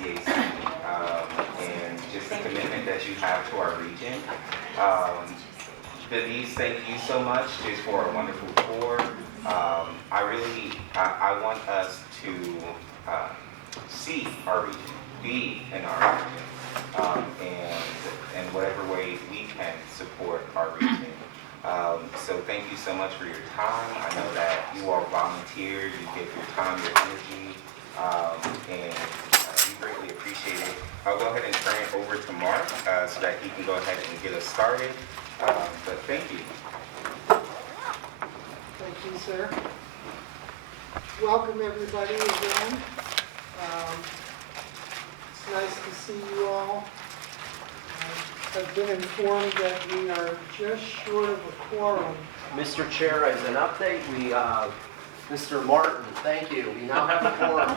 CAC and just the commitment that you have to our region. Denise, thank you so much just for a wonderful tour. I want us to see our region, be in our region, and in whatever way we can support our region. So thank you so much for your time. I know that you all volunteer, you give your time, your energy, and we greatly appreciate it. I'll go ahead and turn it over to Mark so that he can go ahead and get us started. But thank you. Thank you, sir. Welcome everybody again. It's nice to see you all. I've been informed that we are just short of a quorum. Mr. Chair, as an update, Mr. Martin, thank you. We now have a quorum.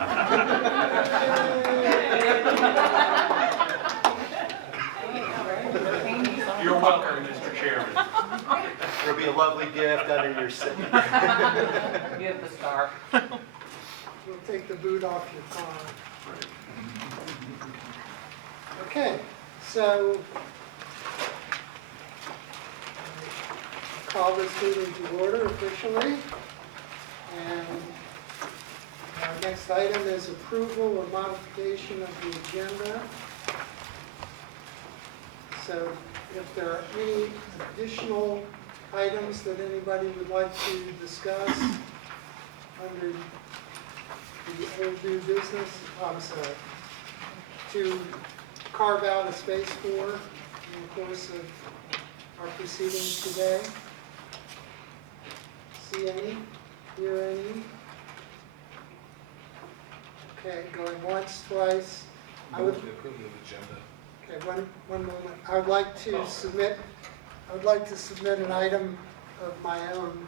You're welcome, Mr. Chairman. There'll be a lovely gift under your seat. Give the star. We'll take the boot off your car. Okay, so call this meeting to order officially. And our next item is approval or modification of the agenda. So if there are any additional items that anybody would like to discuss under the old new business, to carve out a space for in the course of our proceedings today. See any? Hear any? Okay, going once, twice. I would approve the agenda. Okay, one moment. I would like to submit an item of my own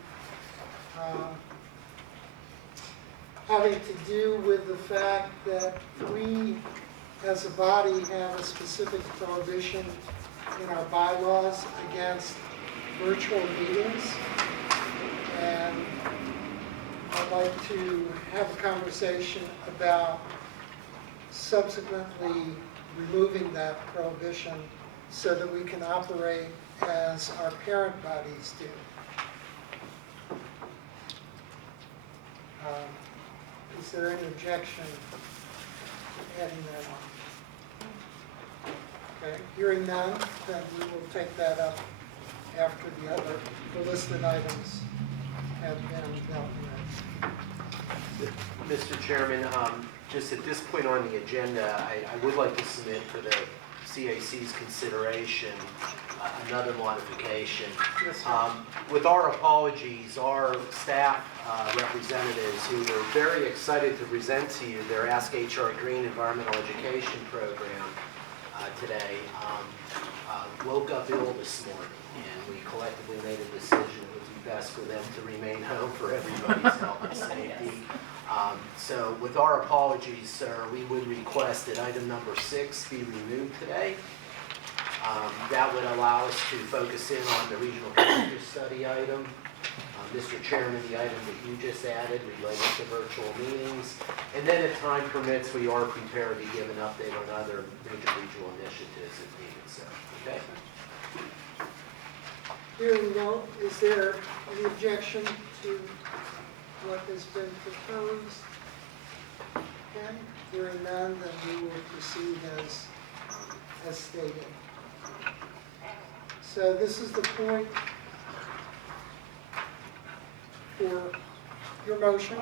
having to do with the fact that we, as a body, have a specific prohibition in our bylaws against virtual meetings. And I'd like to have a conversation about subsequently removing that prohibition so that we can operate as our parent bodies do. Is there any objection to adding that on? Okay, hearing none, then we will take that up after the listed items have been dealt with. Mr. Chairman, just at this point on the agenda, I would like to submit for the CAC's consideration another modification. Yes, sir. With our apologies, our staff representatives who were very excited to present to you their Ask HR Green Environmental Education program today woke up ill this morning, and we collectively made a decision it would be best for them to remain home for everybody's health and safety. So with our apologies, sir, we would request that item number 6 be removed today. That would allow us to focus in on the regional character study item. Mr. Chairman, the item that you just added related to virtual meetings. And then if time permits, we are prepared to give an update on other major regional initiatives if needed. So, okay? Hearing no, is there any objection to what has been proposed? Okay, hearing none, then we will proceed as stated. So this is the point for your motion.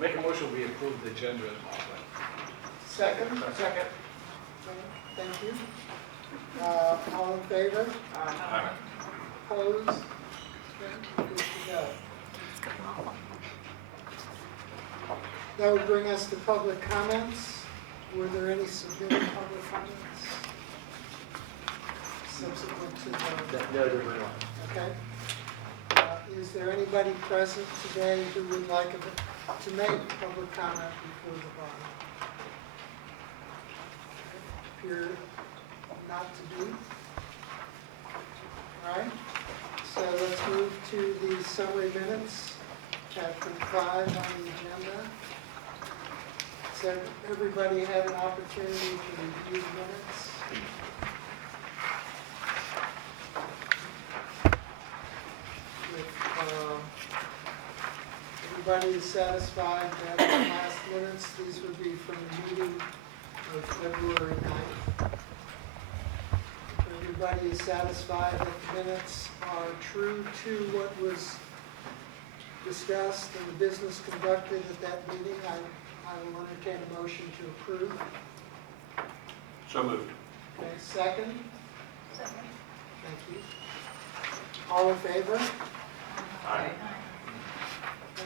Make a motion, we approve the agenda as modified. Second? Second. Thank you. All in favor? Aye. Opposed? Okay, good to go. That would bring us to public comments. Were there any submitted public comments? Subsequent to the... No, there were not. Okay. Is there anybody present today who would like to make public comment before the body? Appear not to be. All right. So let's move to the summary minutes, chapter 5 on the agenda. Has everybody had an opportunity to review the minutes? If everybody is satisfied that the last minutes, these would be from the meeting of February 9th. If everybody is satisfied that the minutes are true to what was discussed and the business conducted at that meeting, I will entertain a motion to approve. So moved. Okay, second? Second. Thank you. All in favor? Aye.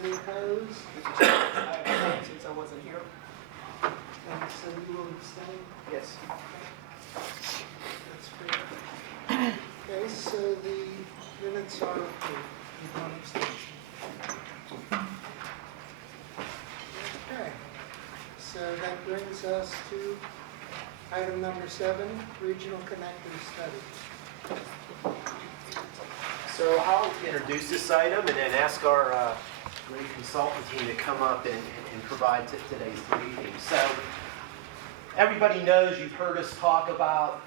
Any opposed? Since I wasn't here. And so you will abstain? Yes. That's fair. Okay, so the minutes are approved. with one abstention. Okay, so that brings us to item number 7, Regional Connector Study. So I'll introduce this item and then ask our great consultant team to come up and provide today's briefing. So everybody knows, you've heard us talk about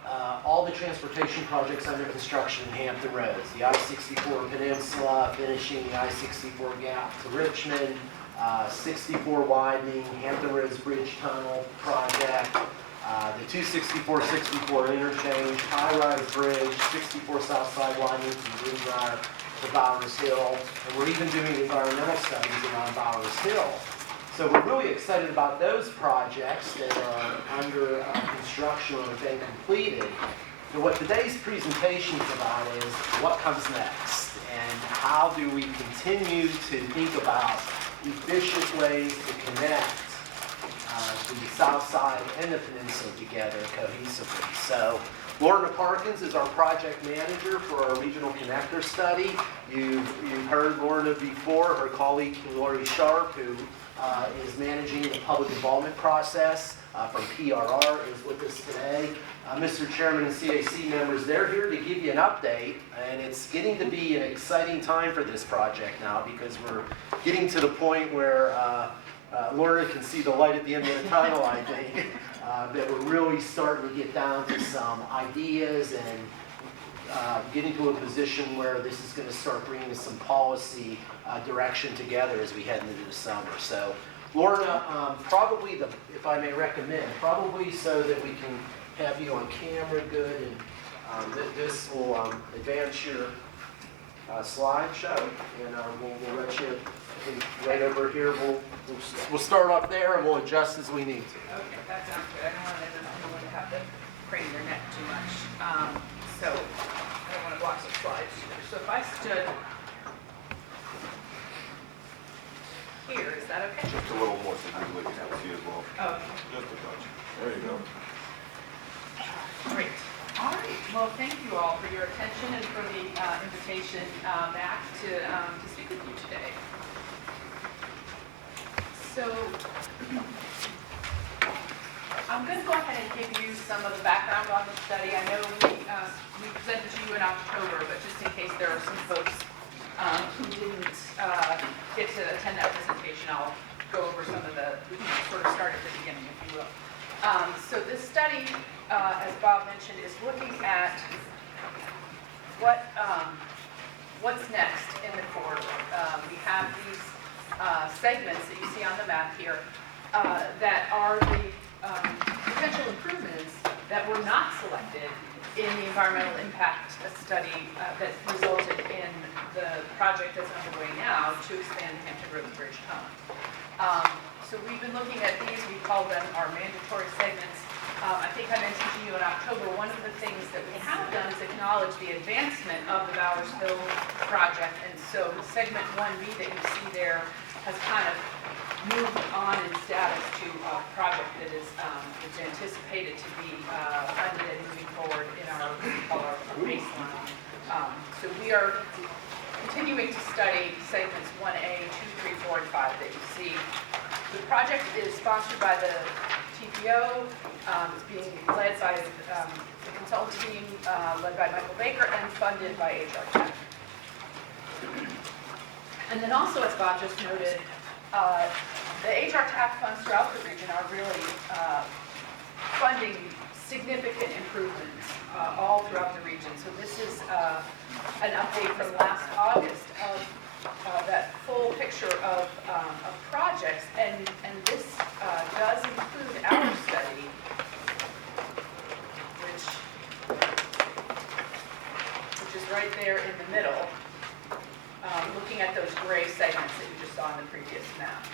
all the transportation projects under construction in Hampton Roads. The I-64 Peninsula, finishing the I-64 gap to Richmond, 64 widening, Hampton Roads Bridge Tunnel project, the 264-64 interchange, high-rise bridge, 64 South Side widening from Green Drive to Bowers Hill, and we're even doing environmental studies around Bowers Hill. So we're really excited about those projects that are under construction or have been completed. So what today's presentation is about is what comes next, and how do we continue to think about efficient ways to connect the south side and the peninsula together cohesively. So Lorna Parkins is our project manager for our regional connector study. You've heard Lorna before. Her colleague Lori Sharp, who is managing the public involvement process from PRR, is with us today. Mr. Chairman and CAC members, they're here to give you an update, and it's getting to be an exciting time for this project now because we're getting to the point where Lorna can see the light at the end of the tunnel, I think, that we're really starting to get down to some ideas and getting to a position where this is going to start bringing some policy direction together as we head into the summer. So Lorna, probably, if I may recommend, probably so that we can have you on camera good, and this will advance your slideshow, and we'll let you, right over here, we'll start up there and we'll adjust as we need to. Okay, that sounds good. I don't want anyone to have to crane their neck too much. So I don't want to block the slides either. So if I stood here, is that okay? Just a little more so we can see as well. Oh, Just a touch. There you go. great. All right. Well, thank you all for your attention and for the invitation back to speak with you today. So I'm going to go ahead and give you some of the background on the study. I know we presented to you in October, but just in case there are some folks who didn't get to attend that presentation, I'll go over some of the, sort of start at the beginning, if you will. So this study, as Bob mentioned, is looking at what's next in the corridor. We have these segments that you see on the map here that are the potential improvements that were not selected in the environmental impact study that resulted in the project that's underway now to expand the Hampton Roads Bridge Tunnel. So we've been looking at these, we call them our mandatory segments. I think I mentioned to you in October, one of the things that we have done is acknowledge the advancement of the Bowers Hill project, and so segment 1B that you see there has kind of moved on in status to a project that is anticipated to be funded and moving forward in our baseline. So we are continuing to study segments 1A, 2, 3, 4, and 5 that you see. The project is sponsored by the TPO. It's being led by the consultant team led by Michael Baker and funded by HRTPO. And then also, as Bob just noted, The HRTPO funds throughout the region are really funding significant improvements all throughout the region. So this is an update from last August of that full picture of projects, and this does include our study, which is right there in the middle, looking at those gray segments that you just saw in the previous map.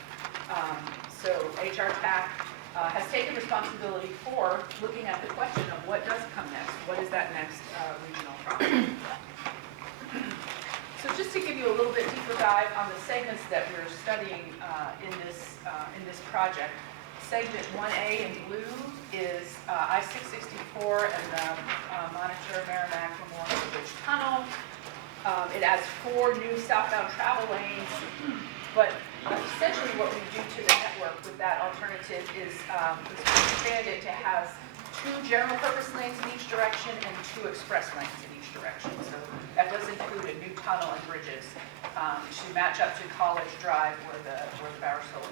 So HRTPO has taken responsibility for looking at the question of what does come next, what is that next regional project. So just to give you a little bit deeper dive on the segments that we're studying in this project, segment 1A in blue is I-664 and the Monitor Merrimack Memorial Bridge Tunnel. It has 4 new southbound travel lanes, but essentially what we do to the network with that alternative is we expand it to have 2 general purpose lanes in each direction and 2 express lanes in each direction. So that does include a new tunnel and bridges to match up to College Drive where the Bowers Hill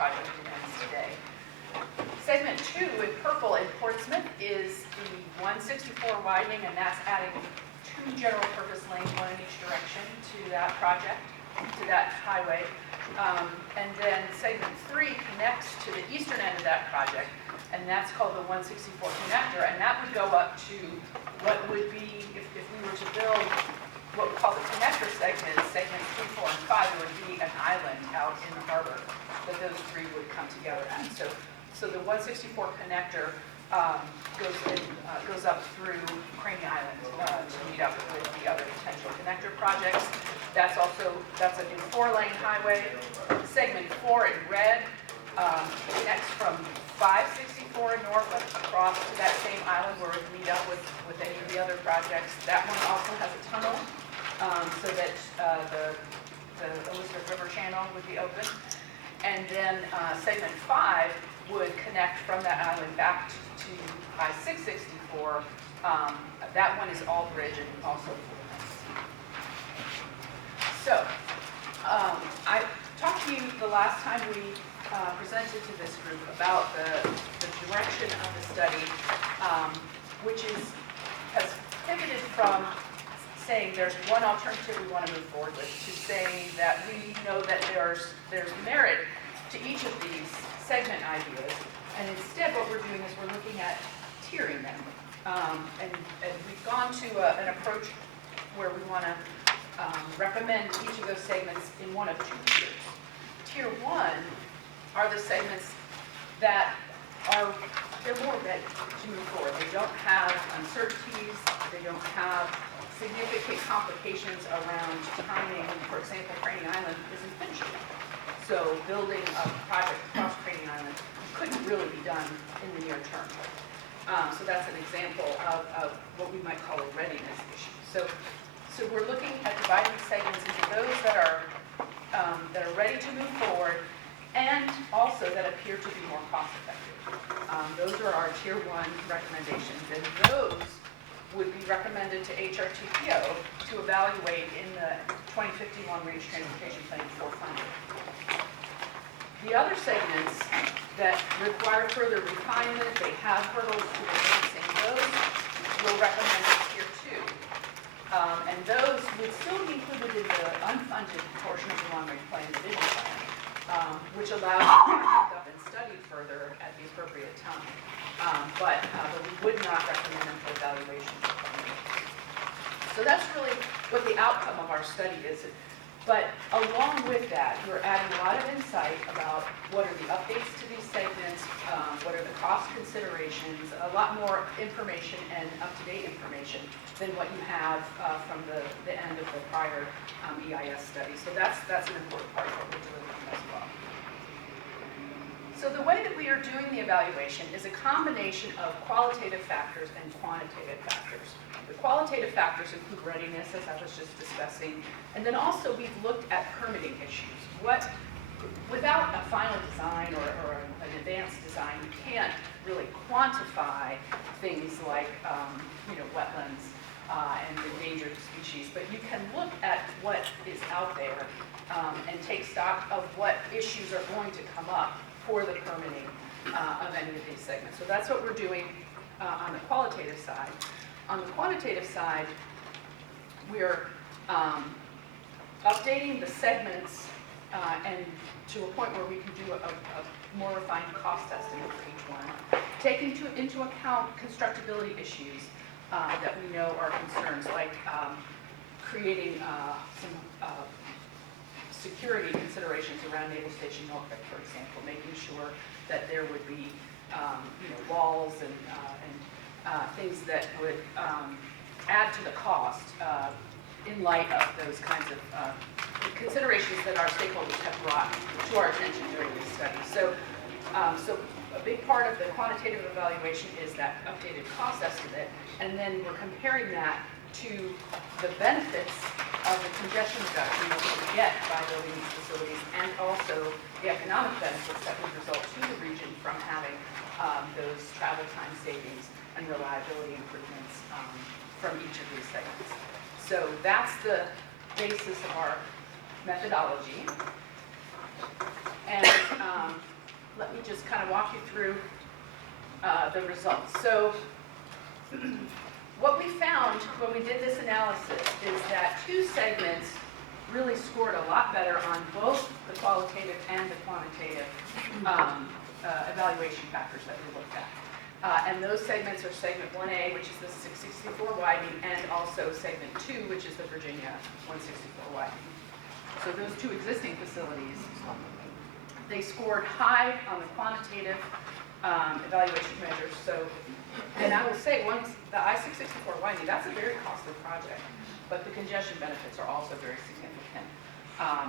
project ends today. Segment 2 in purple in Portsmouth is the 164 widening, and that's adding 2 general purpose lanes, 1 in each direction to that project, to that highway. And then segment 3 connects to the eastern end of that project, and that's called the 164 connector, and that would go up to what would be, if we were to build what we call the connector segments 3, 4, and 5, there would be an island out in the harbor that those 3 would come together at. So the 164 connector goes up through Craney Island to meet up with the other potential connector projects. That's a new 4-lane highway. Segment 4 in red connects from 564 in Norfolk across to that same island where we meet up with any of the other projects. That one also has a tunnel so that the Elizabeth River Channel would be open. And then segment 5 would connect from that island back to I-664. That one is all bridge and also 4 lanes. So I talked to you the last time we presented to this group about the direction of the study, which has pivoted from saying there's one alternative we want to move forward with to saying that we know that there's merit to each of these segment ideas, and instead what we're doing is we're looking at tiering them. And we've gone to an approach where we want to recommend each of those segments in one of 2 tiers. Tier 1 are the segments that they're more ready to move forward. They don't have uncertainties, they don't have significant complications around timing. For example, Craney Island isn't finished yet. So building a project across Craney Island couldn't really be done in the near term. So that's an example of what we might call a readiness issue. So we're looking at dividing segments into those that are ready to move forward and also that appear to be more cost effective. Those are our tier 1 recommendations, and those would be recommended to HRTPO to evaluate in the 2050 long-range transportation plan for funding. The other segments that require further refinement, they have hurdles to advancing those, we'll recommend as tier 2. And those would still be included in the unfunded portion of the long-range plan, the vision plan, which allows you to pick up and study further at the appropriate time. But we would not recommend them for evaluation. So that's really what the outcome of our study is. But along with that, we're adding a lot of insight about what are the updates to these segments, what are the cost considerations, a lot more information and up-to-date information than what you have from the end of the prior EIS study. So that's an important part of what we're delivering as well. So the way that we are doing the evaluation is a combination of qualitative factors and quantitative factors. The qualitative factors include readiness, as I was just discussing, and then also we've looked at permitting issues. Without a final design or an advanced design, you can't really quantify things like wetlands and endangered species, but you can look at what is out there and take stock of what issues are going to come up for the permitting of any of these segments. So that's what we're doing on the qualitative side. On the quantitative side, we're updating the segments and to a point where we can do a more refined cost estimate for each one, taking into account constructability issues that we know are concerns, like creating some security considerations around Naval Station Norfolk, for example, making sure that there would be walls and things that would add to the cost in light of those kinds of considerations that our stakeholders have brought to our attention during this study. So a big part of the quantitative evaluation is that updated cost estimate, and then we're comparing that to the benefits of the congestion reduction that we would get by building these facilities, and also the economic benefits that would result to the region from having those travel time savings and reliability improvements from each of these segments. So that's the basis of our methodology. And let me just kind of walk you through the results. So what we found when we did this analysis is that two segments really scored a lot better on both the qualitative and the quantitative evaluation factors that we looked at. And those segments are segment 1A, which is the 664 widening, and also segment 2, which is the Virginia 164 widening. So those two existing facilities, they scored high on the quantitative evaluation measures. So, and I will say, once the I-664 widening, that's a very costly project, but the congestion benefits are also very significant.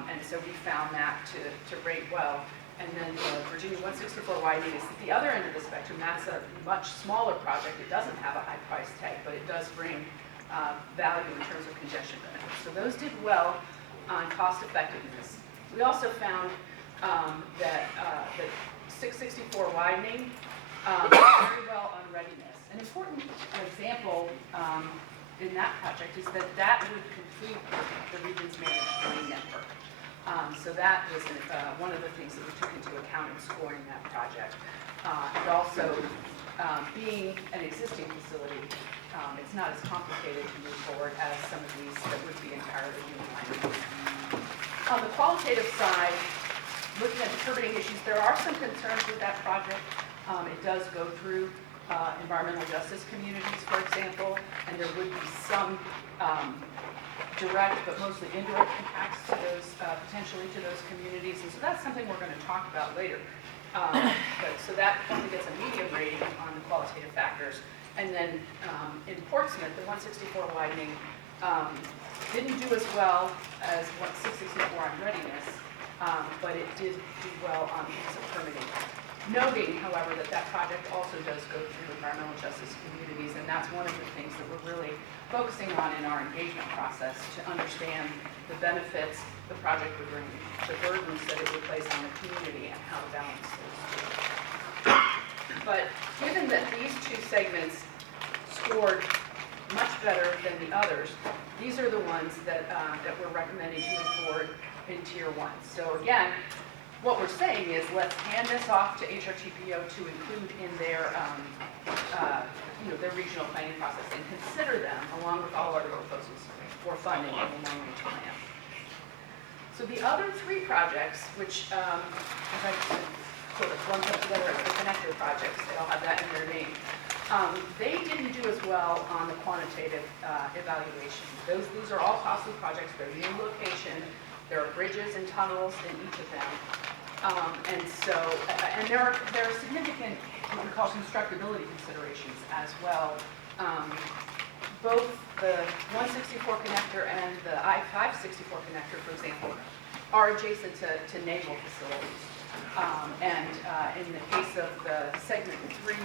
And so we found that to rate well. And then the Virginia 164 widening is at the other end of the spectrum. That's a much smaller project. It doesn't have a high price tag, but it does bring value in terms of congestion benefits. So those did well on cost effectiveness. We also found that the 664 widening did very well on readiness. An important example in that project is that that would complete the region's managed lane network. So that was one of the things that we took into account in scoring that project. And also, being an existing facility, it's not as complicated to move forward as some of these that would be entirely new lines. On the qualitative side, looking at the permitting issues, there are some concerns with that project. It does go through environmental justice communities, for example, and there would be some direct but mostly indirect impacts to those, potentially to those communities. And so that's something we're going to talk about later. So that only gets a medium rating on the qualitative factors. And then in Portsmouth, the 164 widening didn't do as well as 664 on readiness, but it did do well on piece of permitting. Noting, however, that that project also does go through environmental justice communities, and that's one of the things that we're really focusing on in our engagement process, to understand the benefits the project would bring, the burdens that it would place on the community, and how to balance those two. But given that these two segments scored much better than the others, these are the ones that we're recommending to move forward in Tier 1. So again, what we're saying is, let's hand this off to HRTPO to include in their their regional planning process, and consider them along with all our proposals for funding in the long-range plan. So the other three projects, which, as I sort of lumped up together as the connector projects, they all have that in their name, they didn't do as well on the quantitative evaluation. These are all costly projects. They're new location. There are bridges and tunnels in each of them. And there are significant, what we call constructability considerations as well. Both the 164 connector and the I-564 connector, for example, are adjacent to naval facilities. In the case of the segment 3,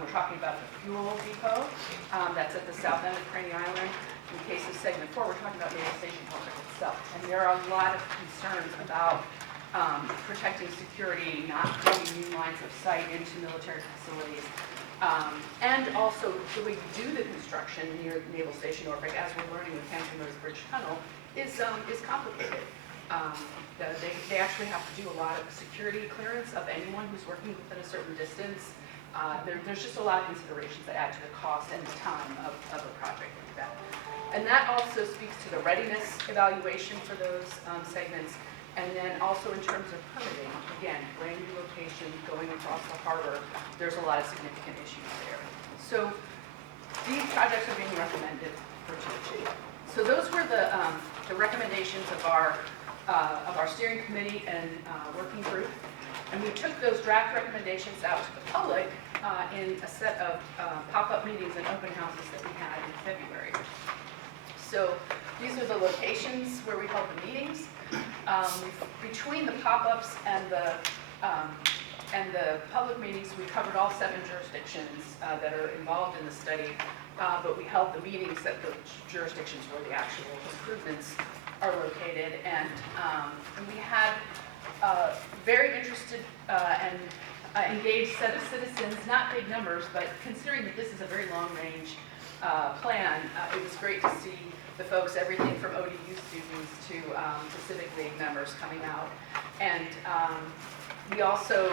we're talking about the fuel depot that's at the south end of Craney Island. In the case of segment 4, we're talking about Naval Station Norfolk itself. And there are a lot of concerns about protecting security, not putting new lines of sight into military facilities. And also, the way we do the construction near Naval Station Norfolk, as we're learning with Hampton Roads Bridge Tunnel, is complicated. They actually have to do a lot of security clearance of anyone who's working within a certain distance. There's just a lot of considerations that add to the cost and the time of a project like that. And that also speaks to the readiness evaluation for those segments. And then also in terms of permitting, again, brand new location, going across the harbor, there's a lot of significant issues there. So these projects are being recommended for THG. So those were the recommendations of our steering committee and working group. And we took those draft recommendations out to the public in a set of pop-up meetings and open houses that we had in February. So these are the locations where we held the meetings. Between the pop-ups and the public meetings, we covered all 7 jurisdictions that are involved in the study, but we held the meetings at the jurisdictions where the actual improvements are located. And we had very interested and engaged set of citizens, not big numbers, but considering that this is a very long-range plan, it was great to see the folks, everything from ODU students to Civic League members coming out. And we also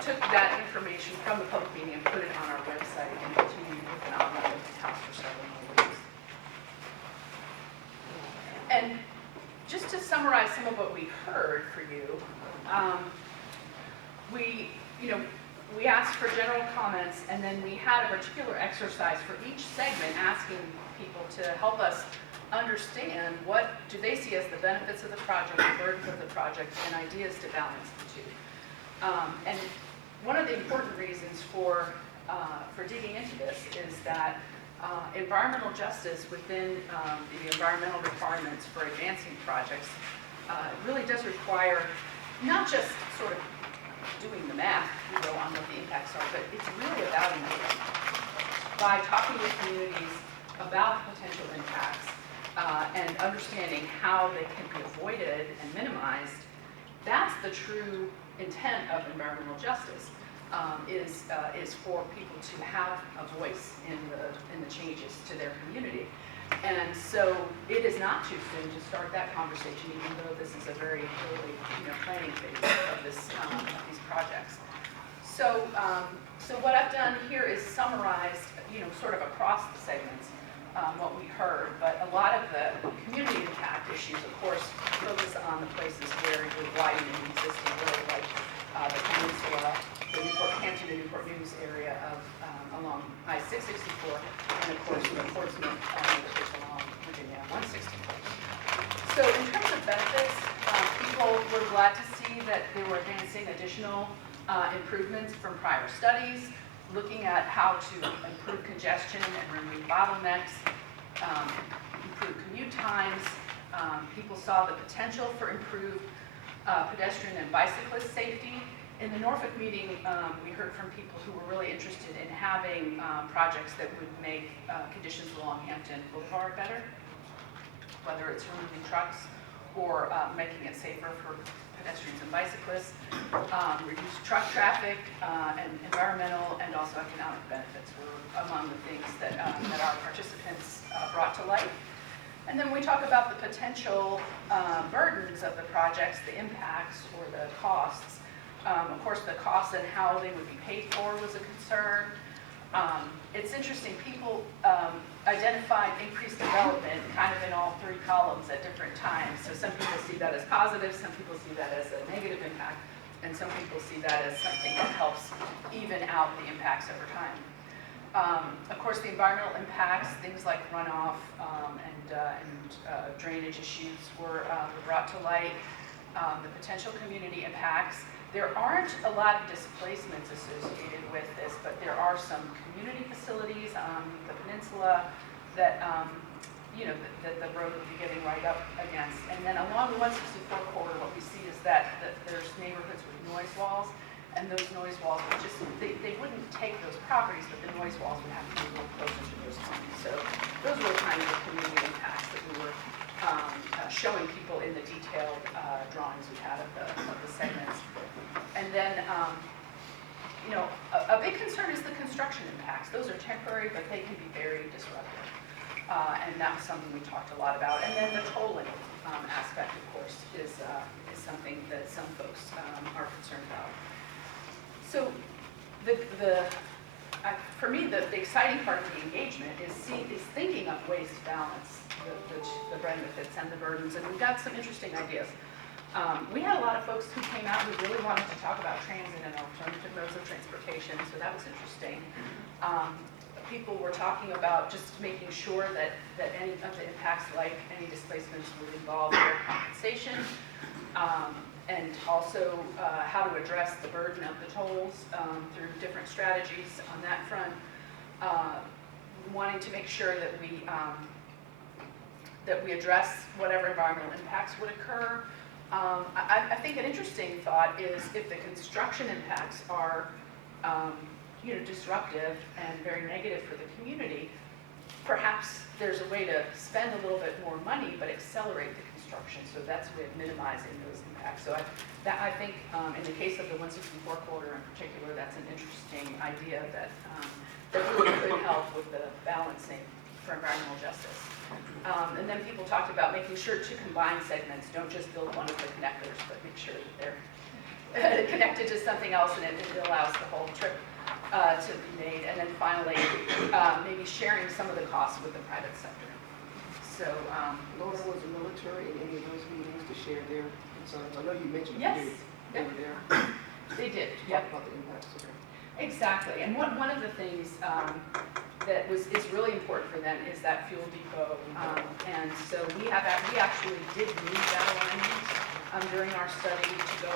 took that information from the public meeting and put it on our website and continued with an online open house for several more weeks. And just to summarize some of what we heard for you, we asked for general comments, and then we had a particular exercise for each segment asking people to help us understand what do they see as the benefits of the project, the burdens of the project, and ideas to balance the two. And one of the important reasons for digging into this is that environmental justice within the environmental requirements for advancing projects really does require not just sort of doing the math, on what the impacts are, but it's really about engagement. By talking with communities about potential impacts and understanding how they can be avoided and minimized, that's the true intent of environmental justice, is for people to have a voice in the changes to their community. And so it is not too soon to start that conversation, even though this is a very early planning phase of these projects. So what I've done here is summarized, sort of across the segments, what we heard. But a lot of the community impact issues, of course, focus on the places where you're widening an existing road, like the peninsula, the Newport-Hampton and Newport News area of along I-664, and of course the Portsmouth neighborhoods along Virginia 164. So in terms of benefits, people were glad to see that they were advancing additional improvements from prior studies, looking at how to improve congestion and remove bottlenecks, improve commute times. People saw the potential for improved pedestrian and bicyclist safety. In the Norfolk meeting, we heard from people who were really interested in having projects that would make conditions along Hampton Boulevard better, whether it's removing trucks or making it safer for pedestrians and bicyclists, reduce truck traffic, and environmental and also economic benefits were among the things that our participants brought to light. And then we talk about the potential burdens of the projects, the impacts or the costs. Of course, the costs and how they would be paid for was a concern. It's interesting, people identified increased development kind of in all 3 columns at different times. So some people see that as positive, some people see that as a negative impact, and some people see that as something that helps even out the impacts over time. Of course, the environmental impacts, things like runoff and drainage issues were brought to light. The potential community impacts. There aren't a lot of displacements associated with this, but there are some community facilities on the peninsula that, that the road would be getting right up against. And then along the 164 corridor, what we see is that there's neighborhoods with noise walls, and those noise walls would just, they wouldn't take those properties, but the noise walls would have to be a little closer to those homes. So those were the kind of the community impacts that we were showing people in the detailed drawings we had of the segments. And then, a big concern is the construction impacts. Those are temporary, but they can be very disruptive. And that was something we talked a lot about. And then the tolling. aspect, of course, is something that some folks are concerned about. So for me, the exciting part of the engagement is thinking of ways to balance the benefits and the burdens, and we've got some interesting ideas. We had a lot of folks who came out who really wanted to talk about transit and alternative modes of transportation, so that was interesting. People were talking about just making sure that any of the impacts, like any displacements, would involve fair compensation, and also how to address the burden of the tolls through different strategies on that front. Wanting to make sure that we address whatever environmental impacts would occur. I think an interesting thought is if the construction impacts are disruptive and very negative for the community, perhaps there's a way to spend a little bit more money but accelerate the construction, so that's a way of minimizing those impacts. So I think in the case of the 164 corridor in particular, that's an interesting idea that really could help with the balancing for environmental justice. And then people talked about making sure to combine segments, don't just build one of the connectors, but make sure that they're connected to something else and it allows the whole trip to be made. And then finally, maybe sharing some of the costs with the private sector. So, Laura, was the military in any of those meetings to share their concerns? I know you mentioned yes, they were there. they did. Talk about the impacts of it. Exactly, and one of the things that is really important for them is that fuel depot, and so we actually did move that alignment during our study to go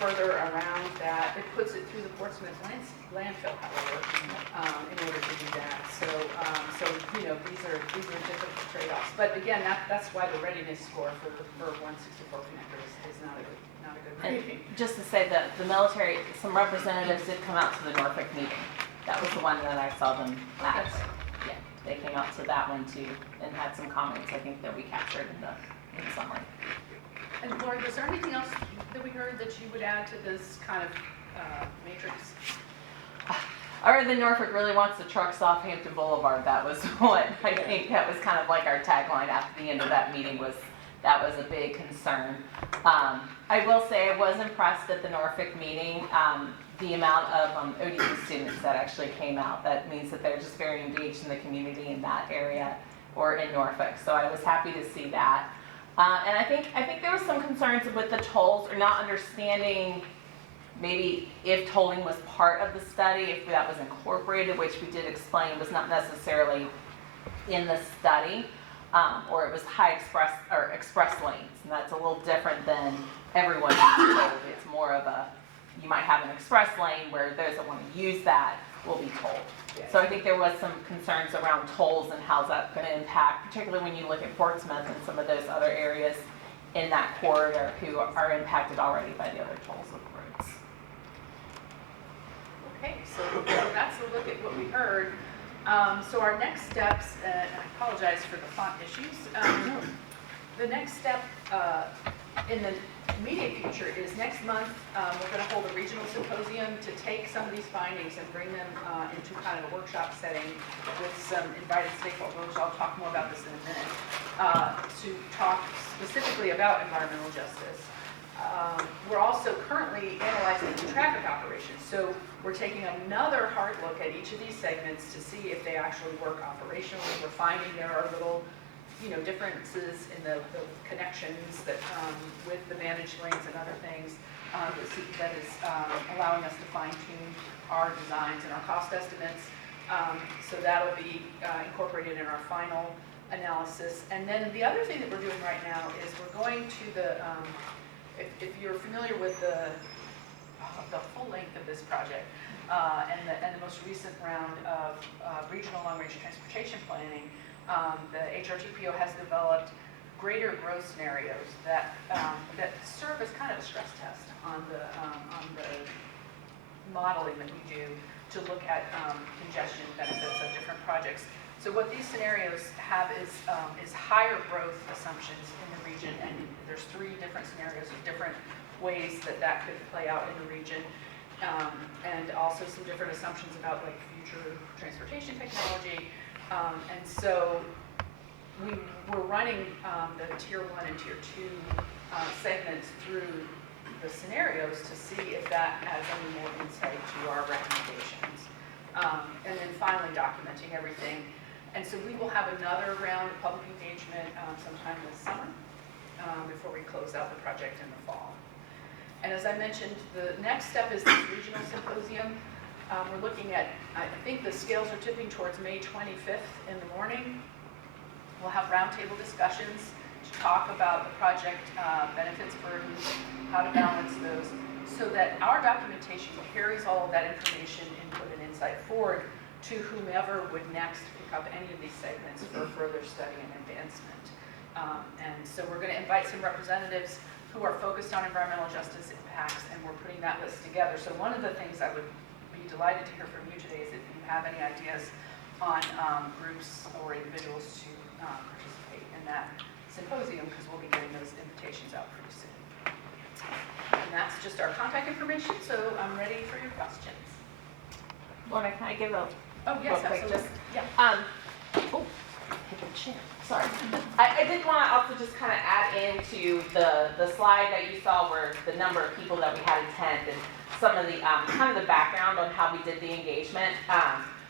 further around that. It puts it through the Portsmouth landfill, however, in order to do that. So these are difficult trade-offs. But again, that's why the readiness score for 164 connectors is not a good rating. Just to say that the military, some representatives did come out to the Norfolk meeting. That was the one that I saw them at. Okay. Yeah, they came out to that one too and had some comments, I think, that we captured in the summary. And Lori, was there anything else that we heard that you would add to this kind of matrix? Or the Norfolk really wants the trucks off Hampton Boulevard. That was what I think that was kind of like our tagline after the end of that meeting was that was a big concern. I will say I was impressed at the Norfolk meeting, the amount of ODU students that actually came out. That means that they're just very engaged in the community in that area or in Norfolk. So I was happy to see that. And I think there was some concerns with the tolls or not understanding maybe if tolling was part of the study, if that was incorporated, which we did explain was not necessarily in the study, or it was express lanes, and that's a little different than everyone being told. It's more of you might have an express lane where those that want to use that will be tolled. So I think there was some concerns around tolls and how's that going to impact, particularly when you look at Portsmouth and some of those other areas in that corridor who are impacted already by the other tolls of the roads. Okay, so that's a look at what we heard. So our next steps, and I apologize for the font issues. The next step in the immediate future is next month we're going to hold a regional symposium to take some of these findings and bring them into kind of a workshop setting with some invited stakeholders. I'll talk more about this in a minute, to talk specifically about environmental justice. We're also currently analyzing traffic operations, so we're taking another hard look at each of these segments to see if they actually work operationally. We're finding there are little differences in the connections that with the managed lanes and other things that is allowing us to fine-tune our designs and our cost estimates. So that'll be incorporated in our final analysis. And then the other thing that we're doing right now is we're going to the, if you're familiar with the full length of this project and the most recent round of regional long-range transportation planning, the HRTPO has developed greater growth scenarios that serve as kind of a stress test on the modeling that we do to look at congestion benefits of different projects. So what these scenarios have is higher growth assumptions in the region, and there's 3 different scenarios of different ways that could play out in the region, and also some different assumptions about like future transportation technology. And so we're running the tier 1 and tier 2 segments through the scenarios to see if that adds any more insight to our recommendations. And then finally documenting everything. And so we will have another round of public engagement sometime this summer before we close out the project in the fall. And as I mentioned, the next step is this regional symposium. We're looking at, I think the scales are tipping towards May 25th in the morning. We'll have roundtable discussions to talk about the project benefits, burdens, how to balance those, so that our documentation carries all of that information, input, and insight forward to whomever would next pick up any of these segments for further study and advancement. And so we're going to invite some representatives who are focused on environmental justice impacts, and we're putting that list together. So one of the things I would be delighted to hear from you today is if you have any ideas on groups or individuals to participate in that symposium, because we'll be getting those invitations out pretty soon. And that's just our contact information, so I'm ready for your questions. Lorna, can I give a Oh, yes, real quick, absolutely. Yeah. oh, hit the chair. Sorry. I did want to also just kind of add into the slide that you saw where the number of people that we had attend and some of the kind of the background on how we did the engagement.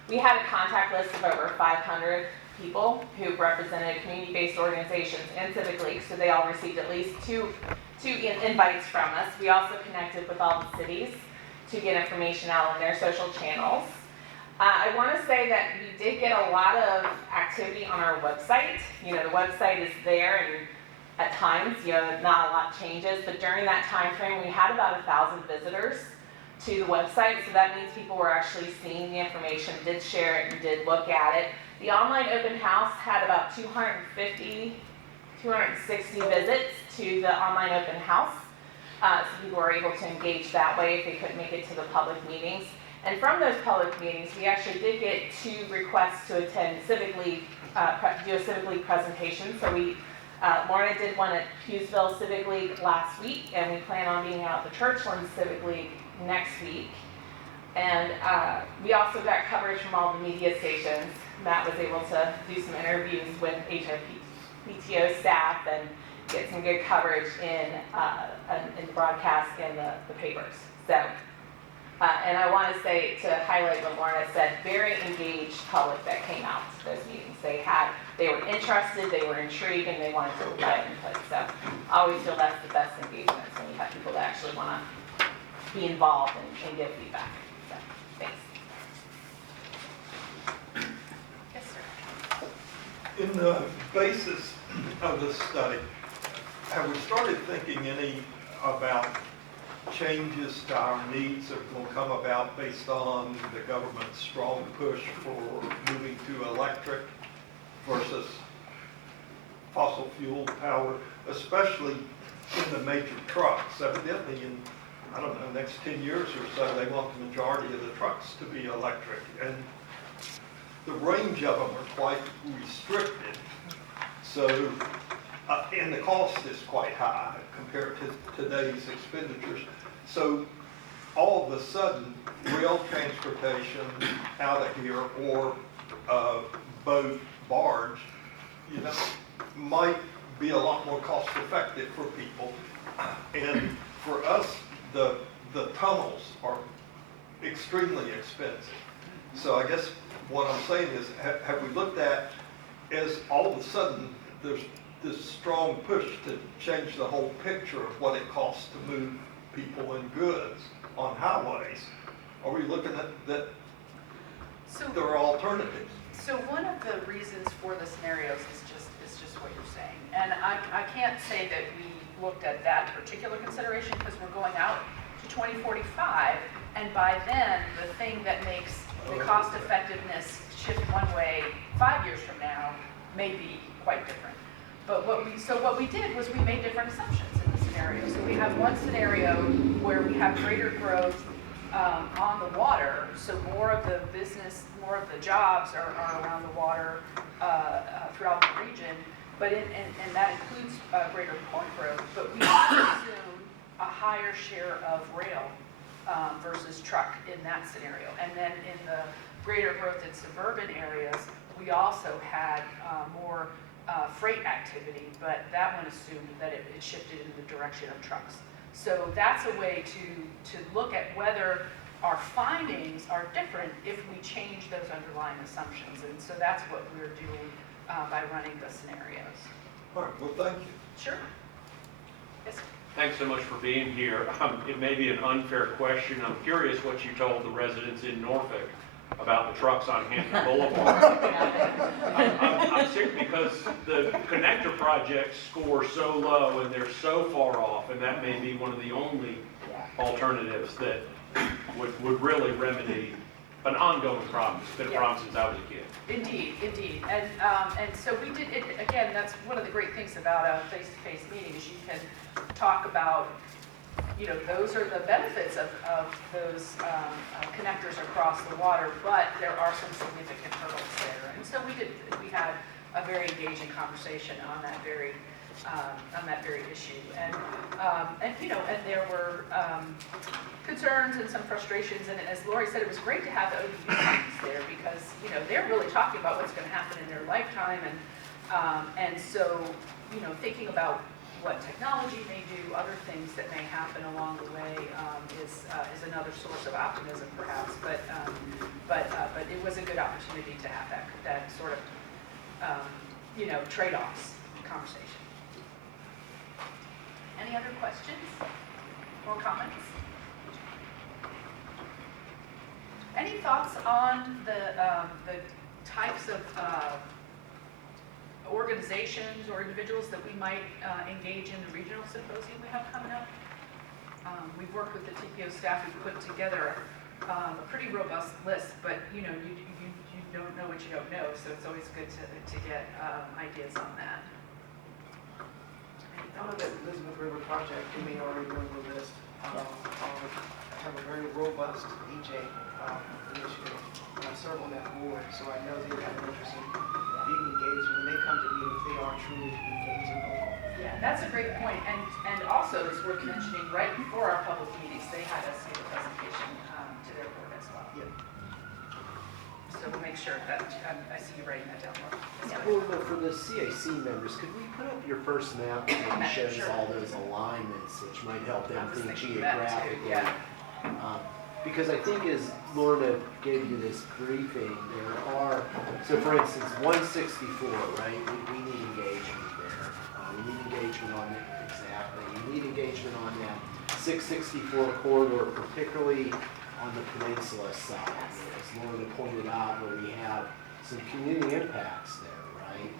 We had a contact list of over 500 people who represented community-based organizations and civic leagues, so they all received at least two invites from us. We also connected with all the cities to get information out on their social channels. I want to say that we did get a lot of activity on our website. You know, the website is there, and at times, you know, not a lot changes, but during that time frame, we had about 1,000 visitors to the website, so that means people were actually seeing the information, did share it, and did look at it. The online open house had about 250, 260 visits to the online open house, so people were able to engage that way if they couldn't make it to the public meetings. And from those public meetings, we actually did get 2 requests to attend Civic League, do a Civic League presentation. So we, Lorna did one at Hughesville Civic League last week, and we plan on being out at the Churchland Civic League next week. And we also got coverage from all the media stations. Matt was able to do some interviews with HRPDC staff and get some good coverage in the broadcast and the papers. So. And I want to say, to highlight what Lorna said, very engaged public that came out to those meetings. They were interested, they were intrigued, and they wanted to provide input. So I always feel that's the best engagement, when you have people that actually want to be involved and give feedback. So, thanks. Yes, sir. In the basis of this study, have we started thinking any about changes to our needs that will come about based on the government's strong push for moving to electric versus fossil fuel power, especially in the major trucks? Evidently in, I don't know, next 10 years or so, they want the majority of the trucks to be electric. And the range of them are quite restricted. So, and the cost is quite high compared to today's expenditures. So all of a sudden, rail transportation out of here or boat, barge, you know, might be a lot more cost effective for people. And for us, the tunnels are extremely expensive. So I guess what I'm saying is, have we looked at, as all of a sudden there's this strong push to change the whole picture of what it costs to move people and goods on highways? Are we looking at that there are alternatives? So one of the reasons for the scenarios is just what you're saying. And I can't say that we looked at that particular consideration because we're going out to 2045, and by then the thing that makes the cost effectiveness shift one way 5 years from now may be quite different. But what we did was we made different assumptions in the scenario. So we have one scenario where we have greater growth on the water, so more of the business, more of the jobs are around the water throughout the region, but and that includes greater port growth, but we assume a higher share of rail versus truck in that scenario. And then in the greater growth in suburban areas, we also had more freight activity, but that one assumed that it shifted in the direction of trucks. So that's a way to look at whether our findings are different if we change those underlying assumptions. And so that's what we're doing by running the scenarios. All right, well, thank you. Sure. Yes. Thanks so much for being here. It may be an unfair question. I'm curious what you told the residents in Norfolk about the trucks on Hampton Boulevard. I'm sick because the connector projects score so low and they're so far off, and that may be one of the only alternatives that would really remedy an ongoing problem. It's been a problem since I was a kid. Indeed, indeed. And so we did, again, that's one of the great things about a face-to-face meeting is you can talk about, those are the benefits of those connectors across the water, but there are some significant hurdles there. And so we had a very engaging conversation on that very issue. And there were concerns and some frustrations, and as Lori said, it was great to have the ODU students there because, they're really talking about what's going to happen in their lifetime, and so, thinking about what technology may do, other things that may happen along the way is another source of optimism, perhaps. But it was a good opportunity to have that sort of trade-offs conversation. Any other questions or comments? Any thoughts on the types of organizations or individuals that we might engage in the regional symposium we have coming up? We've worked with the TPO staff. We've put together a pretty robust list, but you don't know what you don't know, so it's always good to get ideas on that. I know that Elizabeth River Project, you may already know the list, have a very robust EJ initiative. And I serve on that board, so I know they have an interest in being engaged. When they come to meetings, they are truly engaged and local. Yeah, that's a great point. And also, it's worth mentioning, right before our public meetings, they had us give a presentation to their board as well. Yeah. So we'll make sure that, I see you writing that down, Laura. Yes, Well, but for the CAC members, could we put up your first map that maybe shows Sure. all those alignments, which might help them I was think thinking that too, geographically? yeah. Because I think as Lorna gave you this briefing, there are, so for instance, 164, right? We need engagement there. We need engagement on that, exactly. We need engagement on that 664 corridor, particularly on the peninsula side. As Lorna pointed out, where we have some community impacts there, right?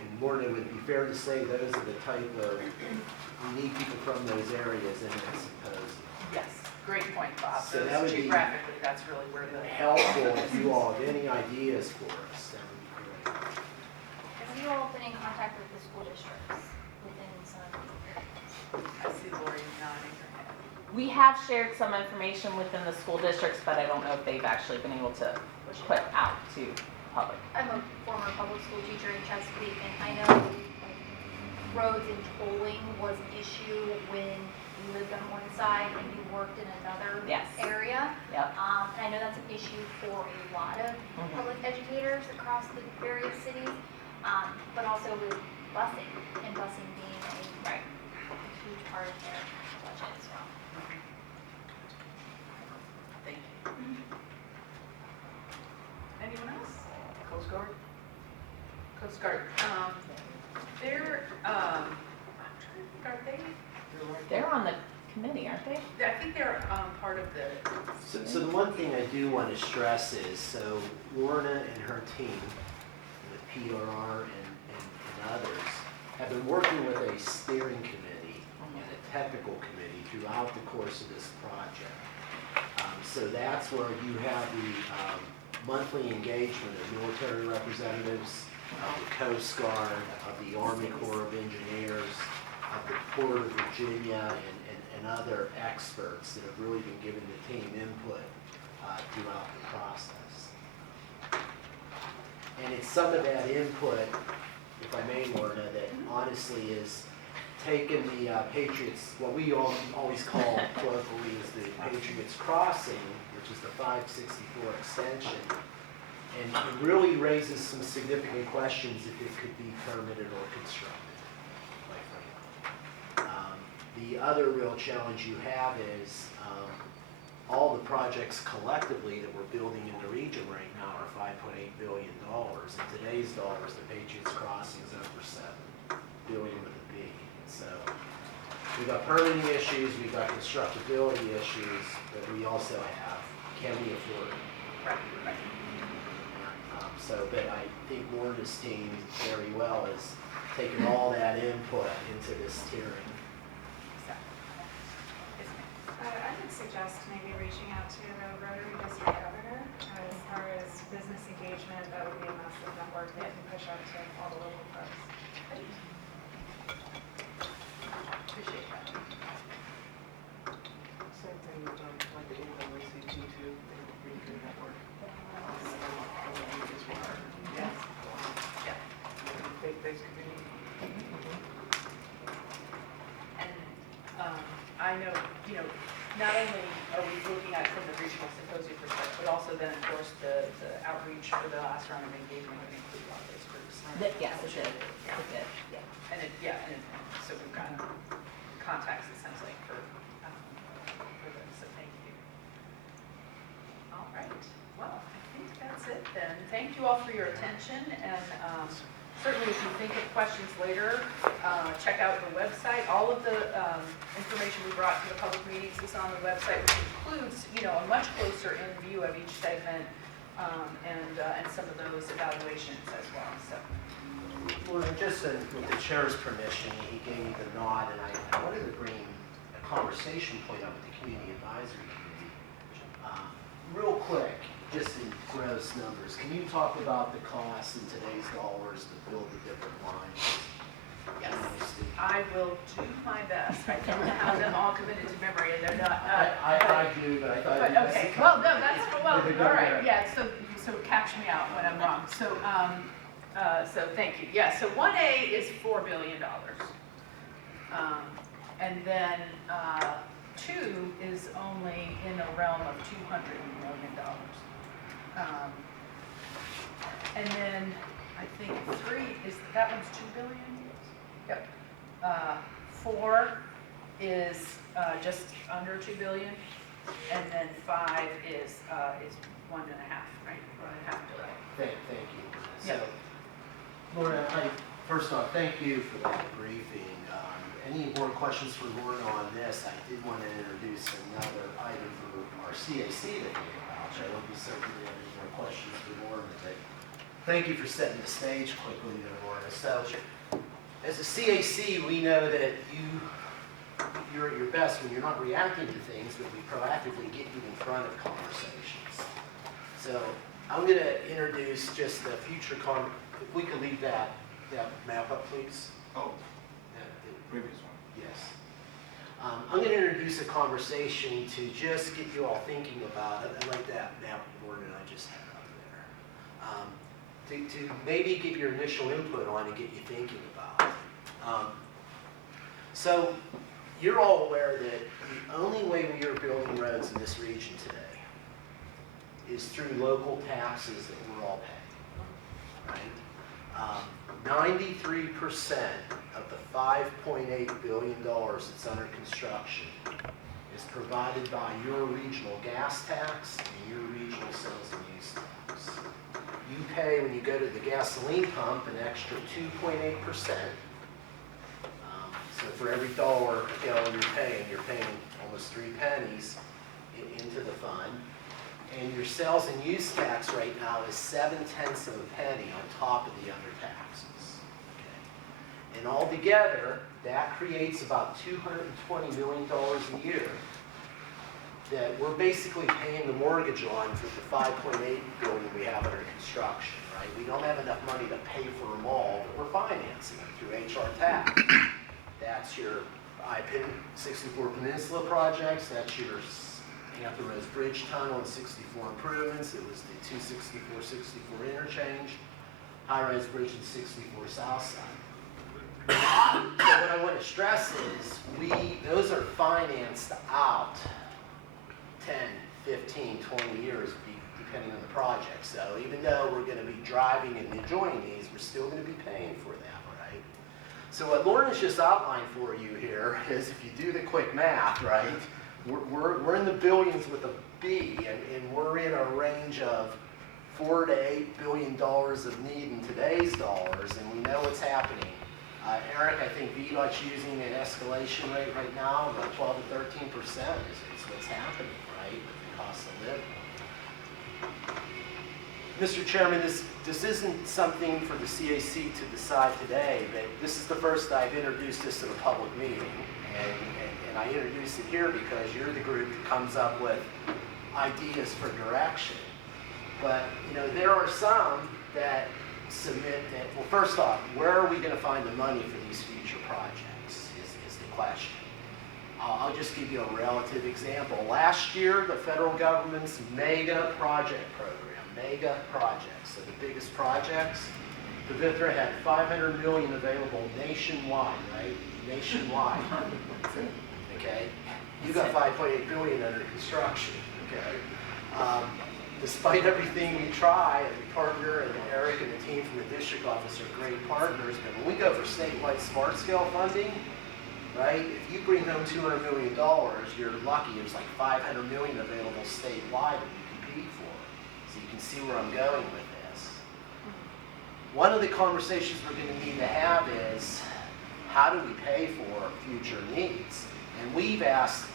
And Lorna, it would be fair to say those are the type of, we need people from those areas in that symposium. Yes, great point, Bob. So that would be geographically, that's really where the helpful if you all have any ideas for us, that would be great. Have you all been in contact with the school districts within some of these areas? I see Lori nodding her head. We have shared some information within the school districts, but I don't know if they've actually been able to put out to public. I'm a former public school teacher in Chesapeake, and I know roads and tolling was an issue when you lived on one side and you worked in another Yes. area. Yep. And I know that's an issue for a lot of public educators across the various cities, but also with busing, and busing being a huge part of their budget as well. Thank you. Anyone else? Coast Guard? Coast Guard. They're, I'm trying to think, are they? You're right. They're on the committee, aren't they? I think they're part of the. So the one thing I do want to stress is, so Lorna and her team, with PRR and others, have been working with a steering committee and a technical committee throughout the course of this project. So that's where you have the monthly engagement of military representatives, of the Coast Guard, of the Army Corps of Engineers, of the Port of Virginia, and other experts that have really been giving the team input throughout the process. And it's some of that input, if I may, Lorna, that honestly is taken the Patriots, what we always call colloquially is the Patriots Crossing, which is the 564 extension, And it really raises some significant questions if it could be permitted or constructed, quite frankly. The other real challenge you have is all the projects collectively that we're building in the region right now are $5.8 billion. In today's dollars, the Patriots Crossing is over $7 billion with a B. So we've got permitting issues, we've got constructability issues, but we also have, can we afford it? But I think Lorna's team very well has taken all that input into this tiering. I would suggest maybe reaching out to the Rotary District Governor as far as business engagement. That would be a massive network that can push out to all the local folks. Appreciate that. Same thing with like the NAACP too, they have a pretty good network. Yes. Yeah. Faith-based community. And I know, not only are we looking at it from the regional symposium perspective, but also then, of course, the outreach for the last round of engagement would include a lot of those groups. Yes, it did. Yeah. It did. And so we've got contacts, it sounds like, for them, so thank you. All right, well, I think that's it then. Thank you all for your attention, and certainly if you think of questions later, check out the website. All of the information we brought to the public meetings is on the website, which includes, a much closer in view of each segment and some of those evaluations as well. So, Well, just with the chair's permission, he gave me the nod, and I wanted to bring a conversation point up with the community advisory committee. Real quick, just in gross numbers, can you talk about the cost in today's dollars to build the different lines? yes, I will do my best. I don't have them all committed to memory, and they're not. I do, but I thought. But, okay, well, no, that's, well, all right, yeah, so catch me out when I'm wrong. So thank you. Yeah, so 1A is $4 billion. And then 2 is only in the realm of $200 million. And then I think 3 is, that one's $2 billion? Yep. 4 is just under $2 billion. And then 5 is 1.5, right? 1.5 billion. Thank you. Yeah. So, Laura, first off, thank you for that briefing. Any more questions for Laura on this? I did want to introduce another item for our CAC that came about, which I hope you certainly have any more questions for Laura. But thank you for setting the stage quickly there, Laura. So, as a CAC, we know that you're at your best when you're not reacting to things, but we proactively get you in front of conversations. So I'm going to introduce just the future if we could leave that map up, please. Oh, previous one. Yes. I'm going to introduce a conversation to just get you all thinking about it. I like that map board that I just had up there. To maybe get your initial input on and get you thinking about it. So you're all aware that the only way we are building roads in this region today is through local taxes that we're all paying, right? 93% of the $5.8 billion that's under construction is provided by your regional gas tax and your regional sales and use tax. You pay, when you go to the gasoline pump, an extra 2.8%. So for every dollar a gallon you're paying almost 3 pennies into the fund. And your sales and use tax right now is 0.7 of a penny on top of the other taxes. Okay. And altogether, that creates about $220 million a year that we're basically paying the mortgage on for the $5.8 billion we have under construction, right? We don't have enough money to pay for them all, but we're financing them through HRTPO. That's your I-64 Peninsula projects, that's your Hampton Roads Bridge Tunnel and 64 improvements. It was the 264, 64 interchange, high-rise bridge and 64 south side. So what I want to stress is those are financed out 10, 15, 20 years, depending on the project. So even though we're going to be driving and enjoying these, we're still going to be paying for them, right? So what Lauren has just outlined for you here is, if you do the quick math, right, we're in the billions with a B, and we're in a range of $4 to $8 billion of need in today's dollars, and we know what's happening. Eric, I think VDOT's using an escalation rate right now of about 12 to 13% is what's happening, right, with the cost of living. Mr. Chairman, this isn't something for the CAC to decide today, but this is the first I've introduced this at a public meeting, and I introduce it here because you're the group that comes up with ideas for direction. But, you know, there are some that submit that, well, first off, where are we going to find the money for these future projects is the question. I'll just give you a relative example. Last year, the federal government's mega project program, mega projects, so the biggest projects, the VITRA had $500 million available nationwide, right? Nationwide. Okay? You got $5.8 billion under construction, okay? Despite everything we try, and we partner, and Eric and the team from the district office are great partners, but when we go for statewide smart scale funding, right, if you bring home $200 million, you're lucky there's like $500 million available statewide that you compete for. So you can see where I'm going with this. One of the conversations we're going to need to have is, how do we pay for future needs? And we've asked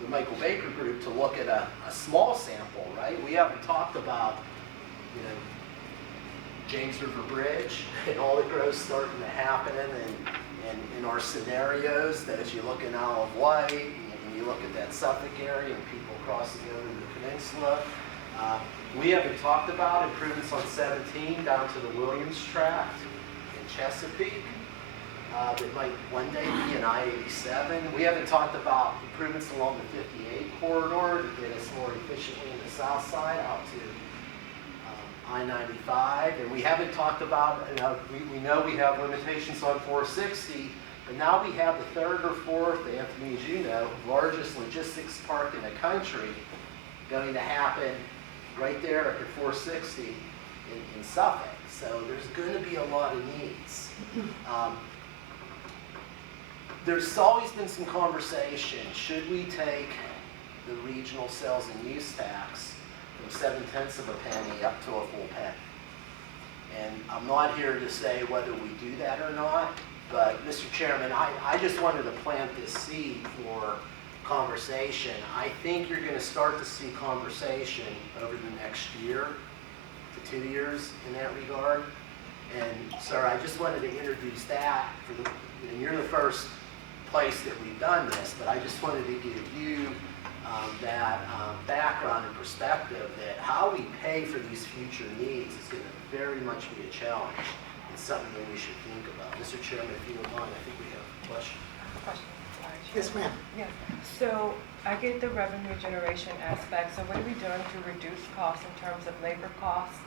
the Michael Baker group to look at a small sample, right? We haven't talked about, you know, James River Bridge and all the growth starting to happen, and in our scenarios, that as you look in Isle of Wight, and you look at that Suffolk area and people crossing over the peninsula, we haven't talked about improvements on 17 down to the Williams Tract in Chesapeake. That might one day be an I-87. We haven't talked about improvements along the 58 corridor to get us more efficiently in the south side out to I-95. And we haven't talked about, you know, we know we have limitations on 460, but now we have the third or fourth, Anthony, as you know, largest logistics park in the country going to happen right there at 460 in Suffolk. So there's going to be a lot of needs. There's always been some conversation, should we take the regional sales and use tax from 7/10 of a penny up to a full penny? And I'm not here to say whether we do that or not, but Mr. Chairman, I just wanted to plant this seed for conversation. I think you're going to start to see conversation over the next year to 2 years in that regard. And sir, I just wanted to introduce that for the, and you're the first place that we've done this, but I just wanted to give you that background and perspective that how we pay for these future needs is going to very much be a challenge. It's something that we should think about. Mr. Chairman, if you don't mind, I think we have a question. Yes, ma'am. Yeah, so I get the revenue generation aspect. So what are we doing to reduce costs in terms of labor costs?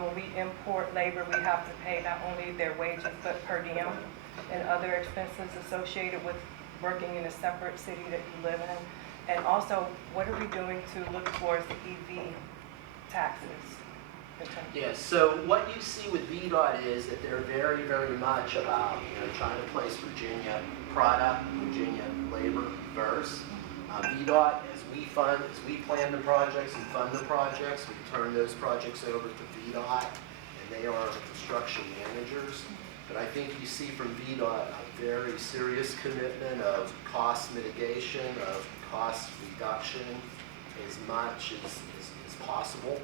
When we import labor, we have to pay not only their wages, but per diem and other expenses associated with working in a separate city that you live in. And also, what are we doing to look towards the EV taxes? Yes, so what you see with VDOT is that they're very, very much about, you know, trying to place Virginia product, Virginia labor first. VDOT, as we plan the projects and fund the projects, we turn those projects over to VDOT, and they are the construction managers. But I think you see from VDOT a very serious commitment of cost mitigation, of cost reduction as much as possible.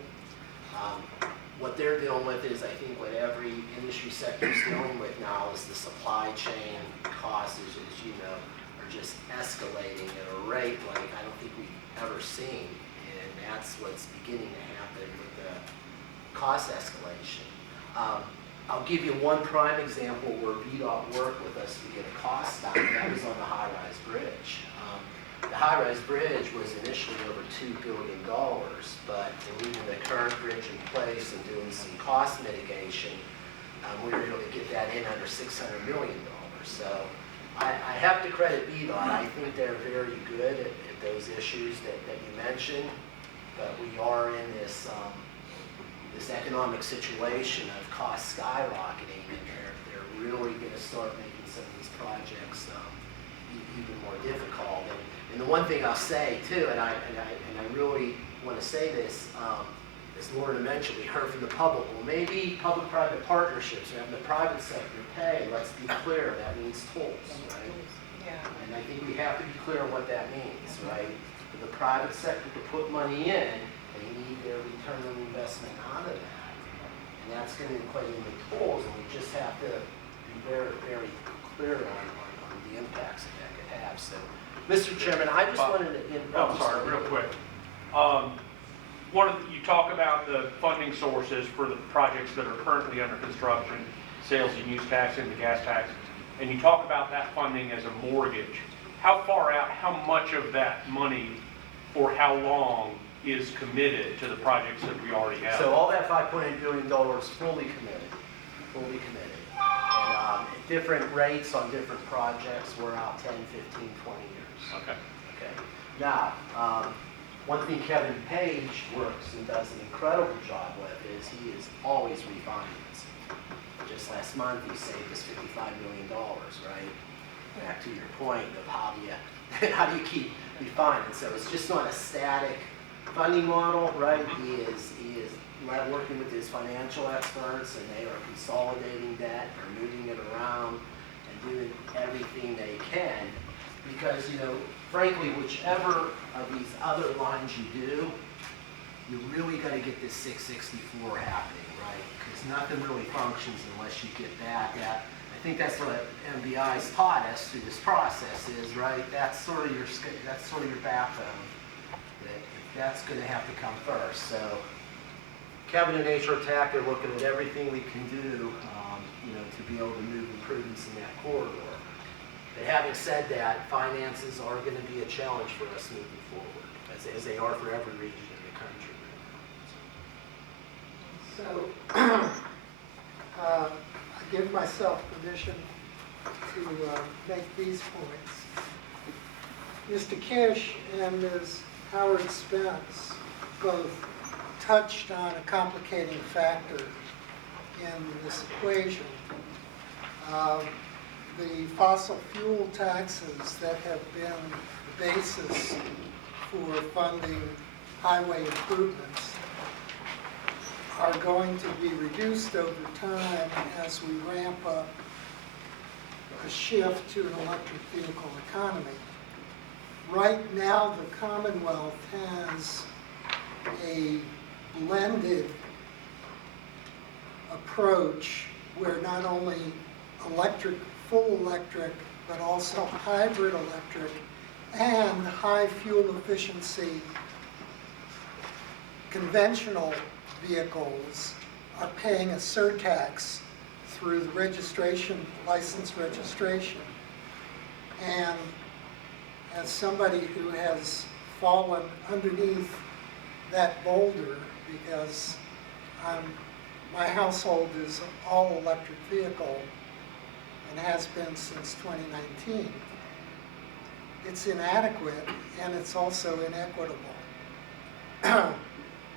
What they're dealing with is, I think, what every industry sector is dealing with now is the supply chain costs, as you know, are just escalating at a rate like I don't think we've ever seen. And that's what's beginning to happen with the cost escalation. I'll give you one prime example where VDOT worked with us to get a cost down, and that was on the high-rise bridge. The high-rise bridge was initially over $2 billion, but in leaving the current bridge in place and doing some cost mitigation, we were able to get that in under $600 million. So I have to credit VDOT. I think they're very good at those issues that you mentioned. but we are in this, this economic situation of costs skyrocketing, and they're really gonna start making some of these projects even more difficult. And the one thing I'll say too, and I really want to say this, as Lorna mentioned, we heard from the public, well, maybe public-private partnerships, or having the private sector pay. Let's be clear, that means tolls, right? Yeah. And I think we have to be clear on what that means, right? For the private sector to put money in, they need their return on investment out of that. And that's going to equate into tolls, and we just have to be very, very clear on the impacts that could have. So, Mr. Chairman, I just wanted to... I'm sorry, real quick. You talk about the funding sources for the projects that are currently under construction, sales and use tax and the gas tax, and you talk about that funding as a mortgage. How far out, how much of that money for how long is committed to the projects that we already have? So all that $5.8 billion is fully committed, fully committed. And at different rates on different projects, we're out 10, 15, 20 years. Okay. Okay. Now, one thing Kevin Page works and does an incredible job with is he is always refinancing. Just last month, he saved us $55 million, right? Back to your point of how do you keep refining? So it's just not a static funding model, right? He is working with his financial experts, and they are consolidating debt or moving it around and doing everything they can. Because, frankly, whichever of these other lines you do, you really got to get this 664 happening, right? Because nothing really functions unless you get that. I think that's what MBI's taught us through this process is, right? That's sort of your backbone. That's going to have to come first. So Kevin and HRTAC are looking at everything we can do, to be able to move improvements in that corridor. But having said that, finances are going to be a challenge for us moving forward, as they are for every region in the country. So, I give myself permission to make these points. Mr. Kish and Ms. Howard Spence both touched on a complicating factor in this equation. The fossil fuel taxes that have been the basis for funding highway improvements are going to be reduced over time as we ramp up a shift to an electric vehicle economy. Right now, the Commonwealth has a blended approach where not only full electric, but also hybrid electric and high fuel efficiency conventional vehicles are paying a surtax through the license registration. And as somebody who has fallen underneath that boulder, because my household is all electric vehicle and has been since 2019, it's inadequate and it's also inequitable.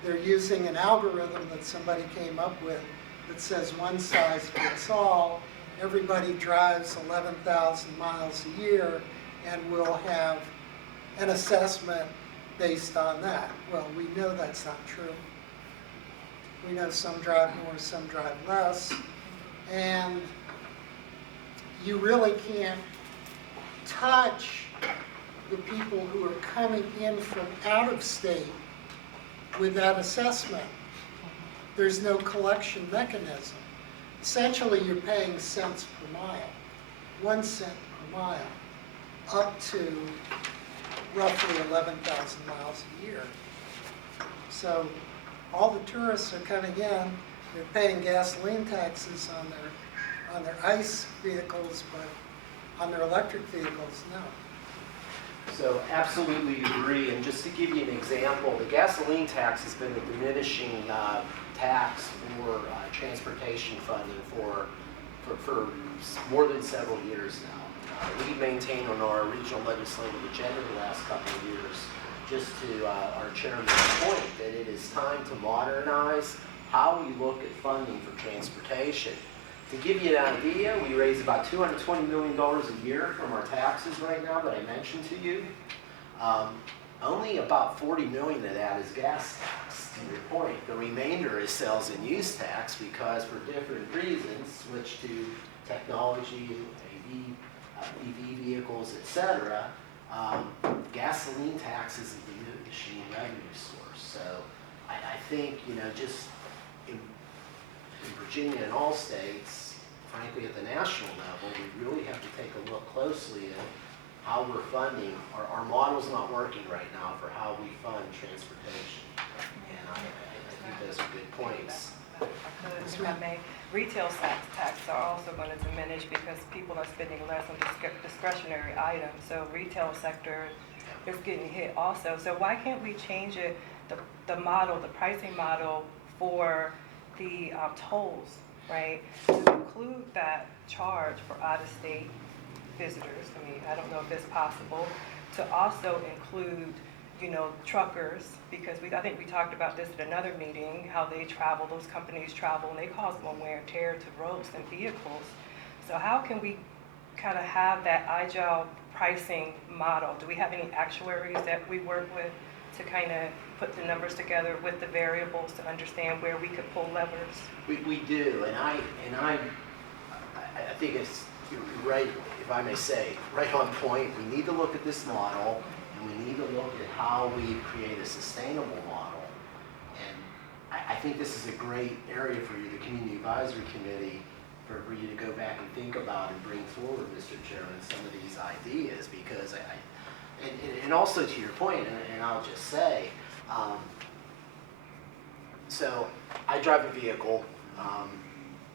They're using an algorithm that somebody came up with that says one size fits all. Everybody drives 11,000 miles a year and we'll have an assessment based on that. Well, we know that's not true. We know some drive more, some drive less. And you really can't touch the people who are coming in from out of state with that assessment. There's no collection mechanism. Essentially, you're paying cents per mile, 1 cent per mile, up to roughly 11,000 miles a year. So all the tourists are coming in, they're paying gasoline taxes on their ICE vehicles, but on their electric vehicles, no. So absolutely agree, and just to give you an example, the gasoline tax has been a diminishing tax for transportation funding for more than several years now. We maintained on our regional legislative agenda the last couple of years just to our chairman's point, that it is time to modernize how we look at funding for transportation. To give you an idea, we raise about $220 million a year from our taxes right now that I mentioned to you. Only about 40 million of that is gas tax, to your point. The remainder is sales and use tax because for different reasons, switch to technology, EV vehicles, etc. Gasoline tax is the machine revenue source. So I think, just in Virginia and all states, frankly at the national level, we really have to take a look closely at how we're funding. Our model's not working right now for how we fund transportation. And I think those are good points. If I may, retail tax are also going to diminish because people are spending less on discretionary items. So retail sector is getting hit also. So why can't we change it, the model, the pricing model for the tolls, right? To include that charge for out-of-state visitors. I mean, I don't know if it's possible to also include, truckers, because I think we talked about this at another meeting, how they travel, those companies travel, and they cause more wear and tear to roads and vehicles. So how can we kind of have that agile pricing model? Do we have any actuaries that we work with to kind of put the numbers together with the variables to understand where we could pull levers? We do, and I think it's right, if I may say, right on point. We need to look at this model, and we need to look at how we create a sustainable model. And I think this is a great area for you, the Community Advisory Committee, for you to go back and think about and bring forward, Mr. Chairman, some of these ideas, because and also to your point, and I'll just say, so I drive a vehicle.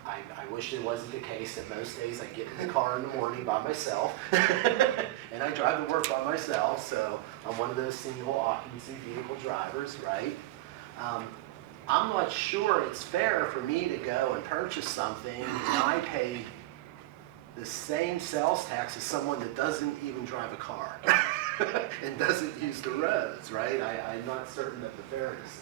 I wish it wasn't the case that most days I get in the car in the morning by myself, and I drive to work by myself, so I'm one of those single occupancy vehicle drivers, right? I'm not sure it's fair for me to go and purchase something and I pay the same sales tax as someone that doesn't even drive a car and doesn't use the roads, right? I'm not certain of the fairness,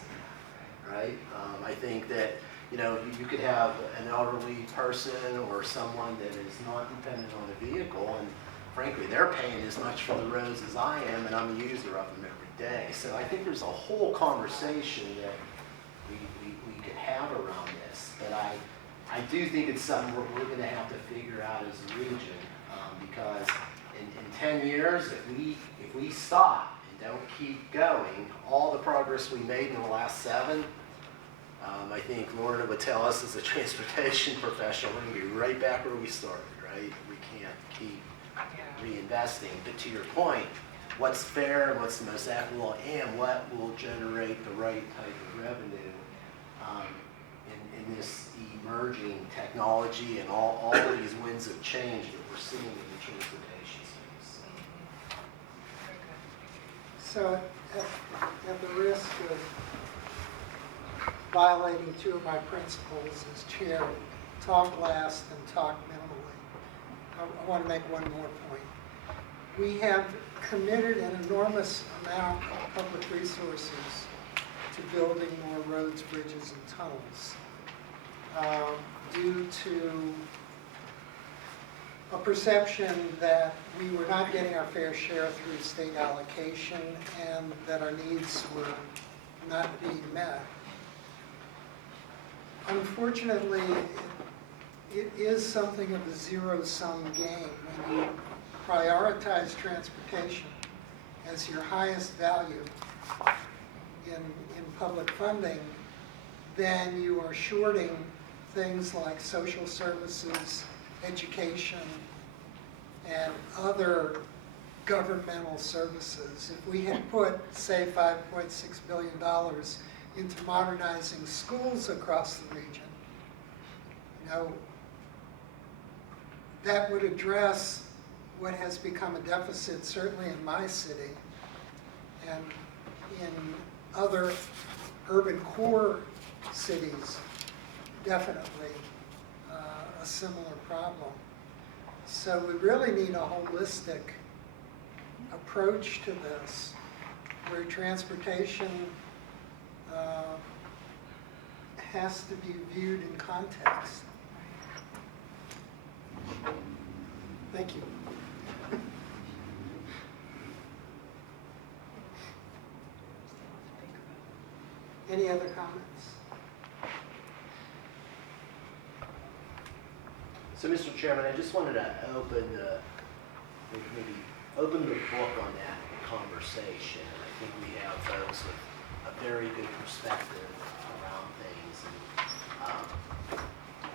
right? I think that, you could have an elderly person or someone that is not dependent on a vehicle, and frankly, they're paying as much for the roads as I am, and I'm a user of them every day. So I think there's a whole conversation that we could have around this, but I do think it's something we're going to have to figure out as a region, because in 10 years, if we stop and don't keep going, all the progress we made in the last 7, I think Lorna would tell us as a transportation professional, we're going to be right back where we started, right? We can't keep reinvesting. But to your point, what's fair and what's the most equitable, and what will generate the right type of revenue in this emerging technology and all of these winds of change that we're seeing in the transportation space. So at the risk of violating 2 of my principles as chair, talk last and talk minimally, I want to make one more point. We have committed an enormous amount of public resources to building more roads, bridges, and tunnels due to a perception that we were not getting our fair share through state allocation and that our needs were not being met. Unfortunately, it is something of a zero-sum game. When you prioritize transportation as your highest value in public funding, then you are shorting things like social services, education, and other governmental services. If we had put, say, $5.6 billion into modernizing schools across the region, that would address what has become a deficit, certainly in my city, and in other urban core cities, definitely a similar problem. So we really need a holistic approach to this, where transportation has to be viewed in context. Thank you. Any other comments? So, Mr. Chairman, I just wanted to maybe open the book on that conversation. I think we have folks with a very good perspective around things. And,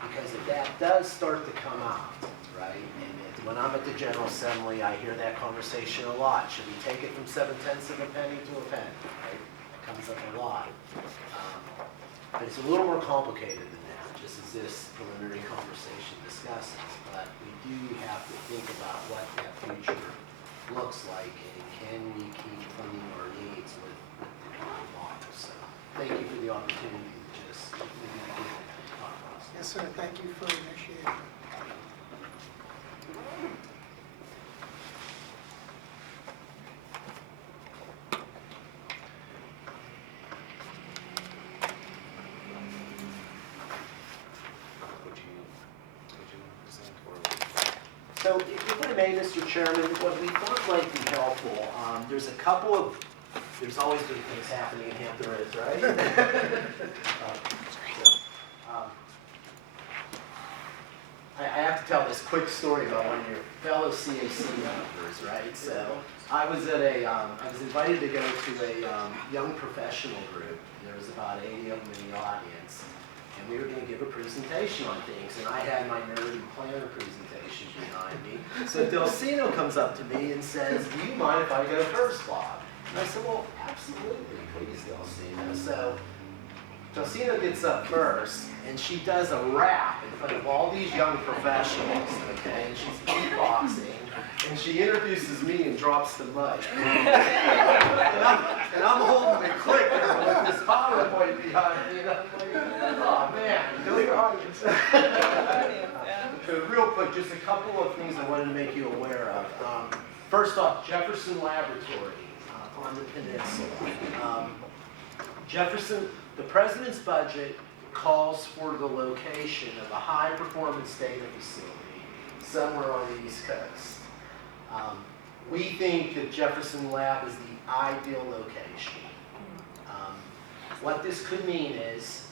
because if that does start to come out, right, and when I'm at the General Assembly, I hear that conversation a lot. Should we take it from 7/10 of a penny to a penny, right? It comes up a lot. But it's a little more complicated than that, just as this preliminary conversation discusses. But we do have to think about what that future looks like, and can we keep funding our needs with the current model. So thank you for the opportunity to just maybe begin that thought process. Yes, sir. Thank you for initiating. So if I may, Mr. Chairman, what we thought might be helpful, there's always good things happening in Hampton Roads, right? I have to tell this quick story about one of your fellow CAC members, right? So I was invited to go to a young professional group. There was about 80 of them in the audience. And we were going to give a presentation on things, and I had my nerdy planner presentation behind me. So Delcino comes up to me and says, "Do you mind if I go first, Bob?" And I said, "Well, absolutely, please, Delcino." So Delcino gets up first, and she does a rap in front of all these young professionals, okay? And she's beatboxing, and she introduces me and drops the mic. and I'm holding the clicker with this PowerPoint behind me, and I'm like, oh man, know your audience. So real quick, just a couple of things I wanted to make you aware of. First off, Jefferson Laboratory on the peninsula. The president's budget calls for the location of a high-performance data facility somewhere on the East Coast. We think that Jefferson Lab is the ideal location. What this could mean is,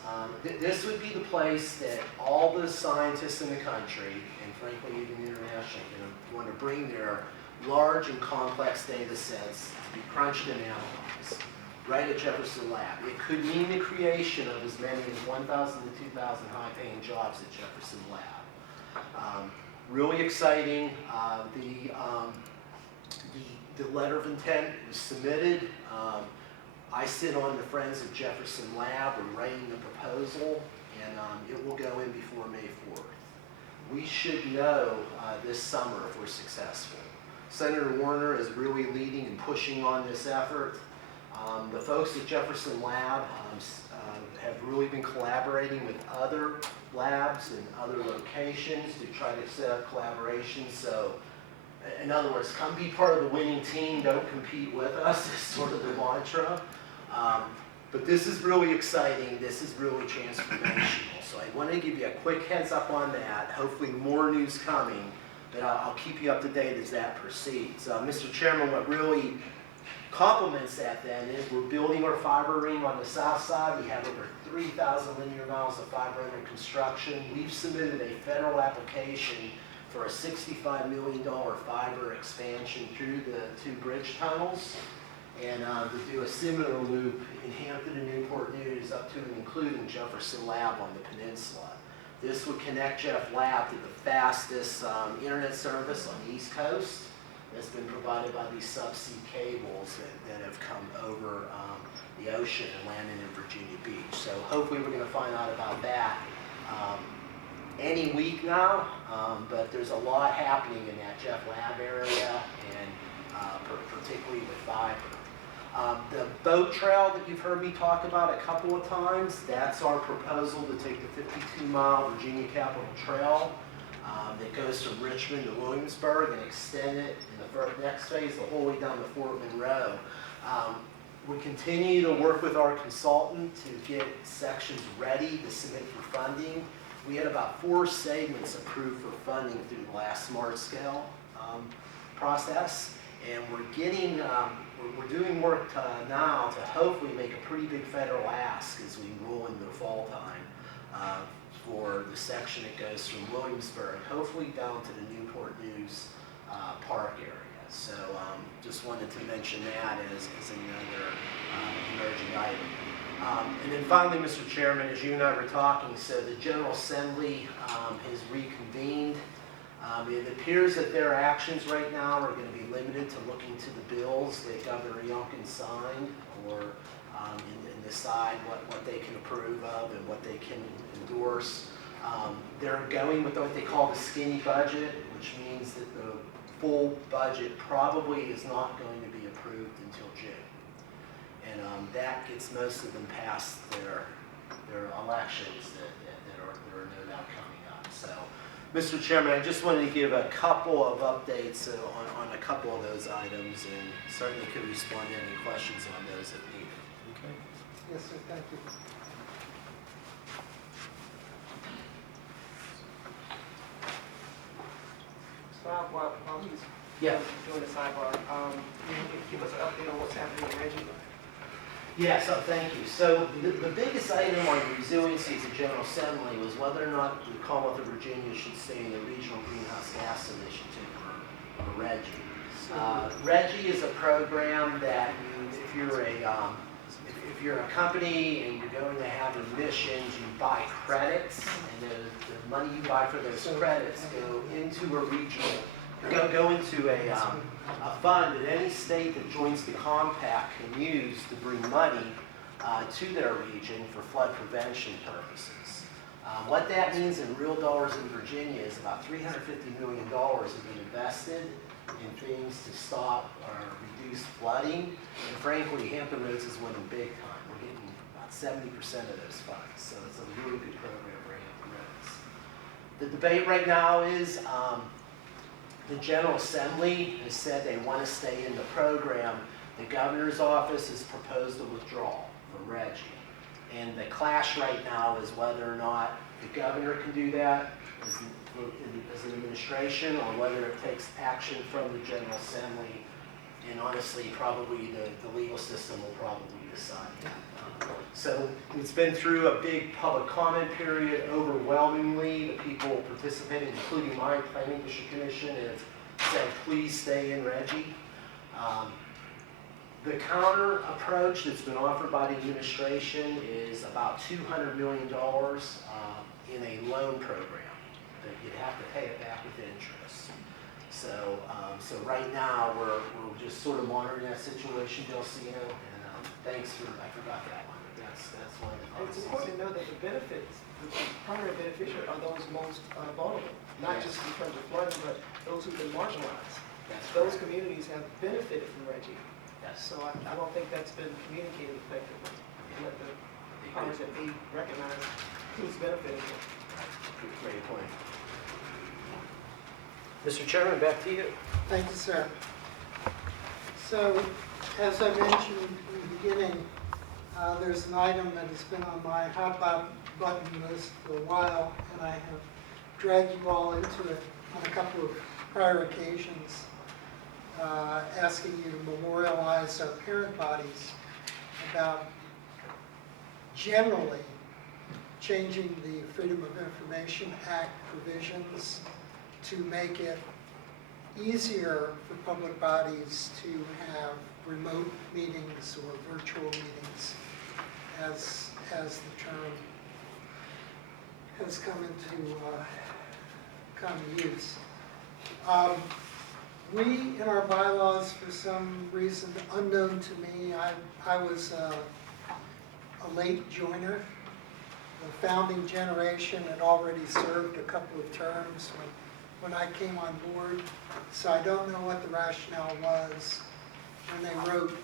this would be the place that all the scientists in the country, and frankly even internationally, want to bring their large and complex data sets to be crunched and analyzed, right at Jefferson Lab. It could mean the creation of as many as 1,000 to 2,000 high-paying jobs at Jefferson Lab. Really exciting. The letter of intent was submitted. I sit on the Friends of Jefferson Lab. We're writing the proposal, and it will go in before May 4th. We should know this summer if we're successful. Senator Warner is really leading and pushing on this effort. The folks at Jefferson Lab have really been collaborating with other labs in other locations to try to set up collaborations. So, in other words, come be part of the winning team, don't compete with us, is sort of the mantra. But this is really exciting, this is really transformational. So I want to give you a quick heads up on that, hopefully more news coming, but I'll keep you up to date as that proceeds. Mr. Chairman, what really complements that then is we're building our fiber ring on the south side. We have over 3,000 linear miles of fiber under construction. We've submitted a federal application for a $65 million fiber expansion through the two bridge tunnels, and to do a similar loop in Hampton and Newport News up to and including Jefferson Lab on the peninsula. This would connect Jeff Lab to the fastest internet service on the East Coast that's been provided by these subsea cables that have come over the ocean and landed in Virginia Beach. So hopefully we're going to find out about that any week now, but there's a lot happening in that Jeff Lab area, and particularly with fiber. The boat trail that you've heard me talk about a couple of times, that's our proposal to take the 52-mile Virginia Capitol Trail that goes from Richmond to Williamsburg and extend it in the next phase the whole way down to Fort Monroe. We continue to work with our consultant to get sections ready to submit for funding. We had about 4 segments approved for funding through the last Smart Scale process, and we're doing work now to hopefully make a pretty big federal ask as we roll into the fall time for the section that goes from Williamsburg, hopefully down to the Newport News Park area. So just wanted to mention that as another emerging item. And then finally, Mr. Chairman, as you and I were talking, so the General Assembly has reconvened. It appears that their actions right now are going to be limited to looking to the bills that Governor Youngkin signed, or and decide what they can approve of and what they can endorse. They're going with what they call the skinny budget, which means that the full budget probably is not going to be approved until June. And that gets most of them past their elections that are no doubt coming up. So, Mr. Chairman, I just wanted to give a couple of updates on a couple of those items, and certainly could respond to any questions on those if needed. Okay. Yes, sir, thank you. While he's Yeah. doing the sidebar, can you give us an update on what's happening in Reggie? Yeah, so thank you. So the biggest item on the resiliency of the General Assembly was whether or not the Commonwealth of Virginia should stay in the Regional Greenhouse Gas Initiative, or RGGI. RGGI is a program that if you're a company and you're going to have emissions, you buy credits, and the money you buy for those credits go into a regional, go into a fund that any state that joins the compact can use to bring money to their region for flood prevention purposes. What that means in real dollars in Virginia is about $350 million has been invested in things to stop or reduce flooding. And frankly, Hampton Roads is winning big time. We're getting about 70% of those funds. So it's a really good program for Hampton Roads. The debate right now is the General Assembly has said they want to stay in the program. The governor's office has proposed a withdrawal from RGGI. And the clash right now is whether or not the governor can do that as an administration, or whether it takes action from the General Assembly. And honestly, probably the legal system will probably decide that. So it's been through a big public comment period. Overwhelmingly, the people participating, including my Planning District Commission, have said, please stay in RGGI. The counter approach that's been offered by the administration is about $200 million in a loan program that you'd have to pay it back with interest. So right now we're just sort of monitoring that situation, Delcino, and thanks for, I forgot that one, but that's one of the It's policies. important to know that the benefits, the primary beneficiaries are those most vulnerable, not just in terms of flooding, but those who've been marginalized. Those communities have benefited from RGGI. Yes. So I don't think that's been communicated effectively. And let the powers that be recognize who's benefiting from it. Great point. Mr. Chairman, back to you. Thank you, sir. So, as I mentioned in the beginning, there's an item that has been on my hot button list for a while, and I have dragged you all into it on a couple of prior occasions, asking you to memorialize our parent bodies about generally changing the Freedom of Information Act provisions to make it easier for public bodies to have remote meetings or virtual meetings as the term has come into common use. We, in our bylaws, for some reason unknown to me, I was a late joiner. The founding generation had already served a couple of terms when I came on board, so I don't know what the rationale was when they wrote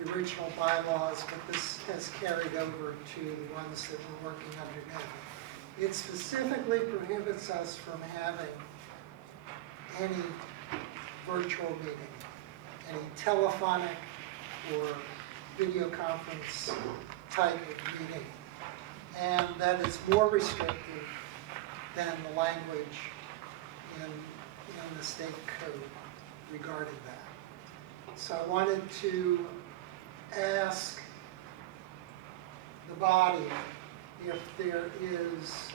the original bylaws, but this has carried over to the ones that we're working under now. It specifically prohibits us from having any virtual meeting, any telephonic or video conference type of meeting. And that is more restrictive than the language in the state code regarding that. So I wanted to ask the body if there is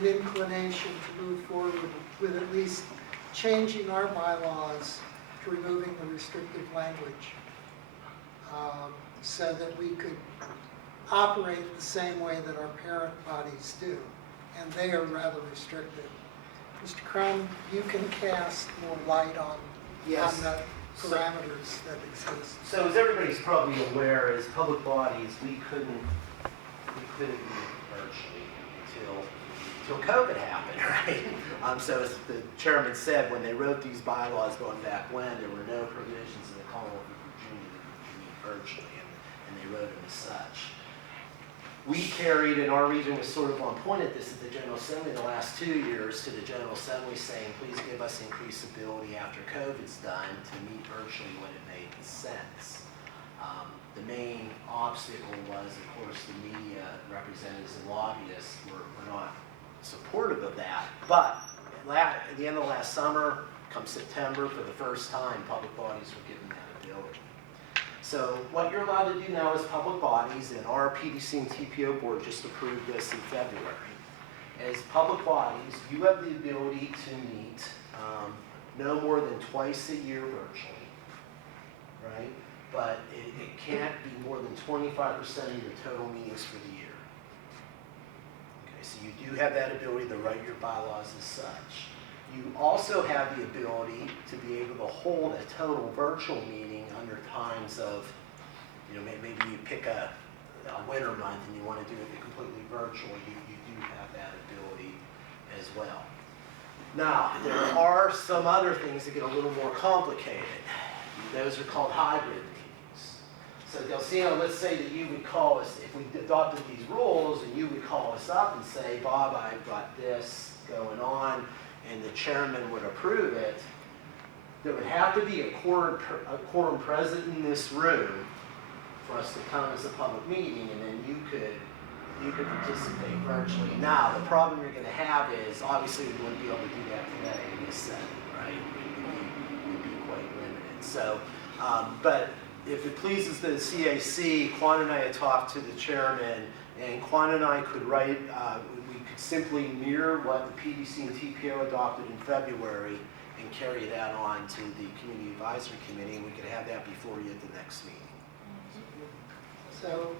an inclination to move forward with at least changing our bylaws to removing the restrictive language so that we could operate the same way that our parent bodies do, and they are rather restrictive. Mr. Crum, you can cast more light on Yes. the parameters that exist. So as everybody's probably aware, as public bodies, we couldn't meet virtually until COVID happened, right? So as the chairman said, when they wrote these bylaws going back when, there were no provisions in the Commonwealth of Virginia that you could meet virtually, and they wrote them as such. We carried, and our region was sort of on point at this at the General Assembly the last 2 years, to the General Assembly saying, please give us increased ability after COVID's done to meet virtually when it made sense. The main obstacle was, of course, the media representatives and lobbyists were not supportive of that. But at the end of last summer, come September, for the first time, public bodies were given that ability. So what you're allowed to do now as public bodies, and our PDC and TPO board just approved this in February, as public bodies, you have the ability to meet no more than twice a year virtually, right? But it can't be more than 25% of your total meetings for the year. Okay, so you do have that ability to write your bylaws as such. You also have the ability to be able to hold a total virtual meeting under times of, maybe you pick a winter month and you want to do it completely virtual, you do have that ability as well. Now, there are some other things that get a little more complicated. Those are called hybrid meetings. So Delcino, let's say that you would call us, if we adopted these rules, and you would call us up and say, Bob, I've got this going on, and the chairman would approve it, there would have to be a quorum present in this room for us to come as a public meeting, and then you could participate virtually. Now, the problem you're going to have is, obviously, we wouldn't be able to do that today in this setting, right? We'd be quite limited. So, but if it pleases the CAC, Quan and I had talked to the chairman, and Quan and I could write, we could simply mirror what the PDC and TPO adopted in February and carry that on to the Community Advisory Committee, and we could have that before you at the next meeting. So,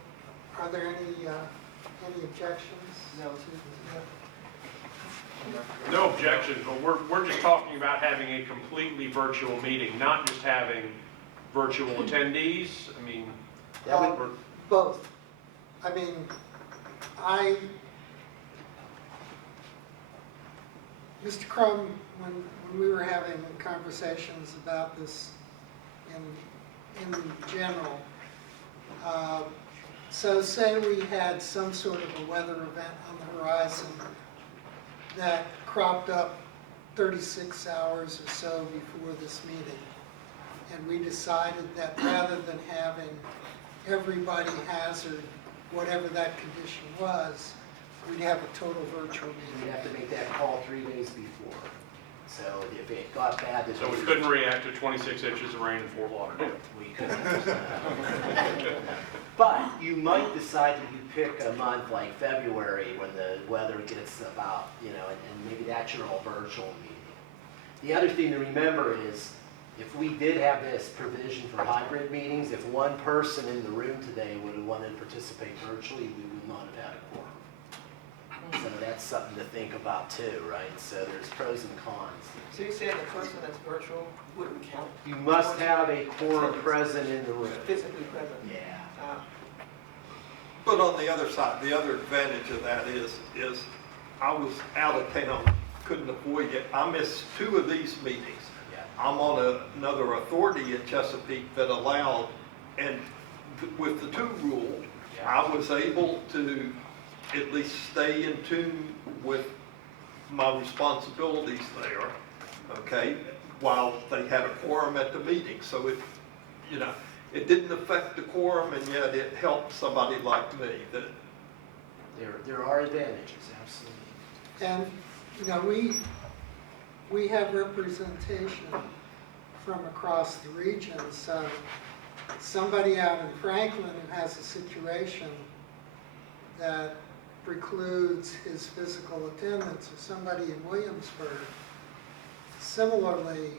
are there any objections? No. No objections, but we're just talking about having a completely virtual meeting, not just having virtual attendees. I mean, Both. I mean, Mr. Crum, when we were having conversations about this in general, so say we had some sort of a weather event on the horizon that cropped up 36 hours or so before this meeting, and we decided that rather than having everybody hazard whatever that condition was, we'd have a total virtual meeting. We'd have to make that call 3 days before. So if it got bad, so we couldn't react to 26 inches of rain in Fort Lauderdale. We couldn't. But you might decide that you pick a month like February when the weather gets about, and maybe that's your all virtual meeting. The other thing to remember is, if we did have this provision for hybrid meetings, if one person in the room today would have wanted to participate virtually, we would not have had a quorum. So that's something to think about too, right? So there's pros and cons. So you said the person that's virtual wouldn't count? You must have a quorum present in the room. Physically present? Yeah. But on the other side, the other advantage of that is I was out of town, couldn't avoid it. I missed 2 of these meetings. Yeah. I'm on another authority in Chesapeake that allowed, and with the 2 rule, I was able to at least stay in tune with my responsibilities there, okay, while they had a quorum at the meeting. So it didn't affect the quorum, and yet it helped somebody like me. That There are advantages, absolutely. And, you know, we have representation from across the region, so somebody out in Franklin who has a situation that precludes his physical attendance, or somebody in Williamsburg. Similarly,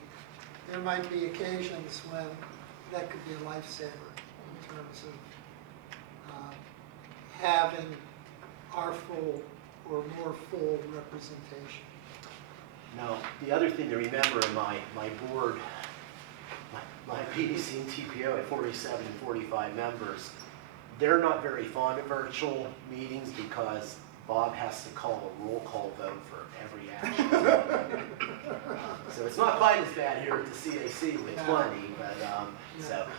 there might be occasions when that could be a lifesaver in terms of having our full or more full representation. Now, the other thing to remember in my board, my PDC and TPO at 47 and 45 members, they're not very fond of virtual meetings because Bob has to call a roll call vote for every action. So it's not quite as bad here at the CAC with 20, but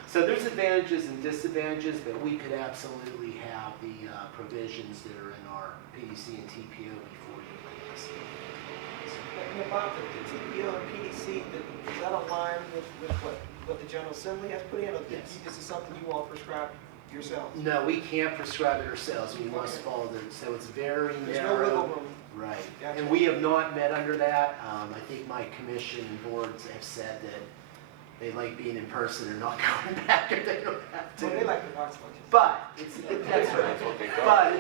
so there's advantages and disadvantages, but we could absolutely have the provisions that are in our PDC and TPO before you. And Bob, the TPO and PDC, does that align with what the General Assembly has put in, or Yes. this is something you all prescribe yourselves? No, we can't prescribe it ourselves. We must follow so it's very There's narrow. no wiggle room. Right. Gotcha. And we have not met under that. I think my commission and boards have said that they like being in person and not going back if they don't have to. Well, they like the box lunches. But that's right. But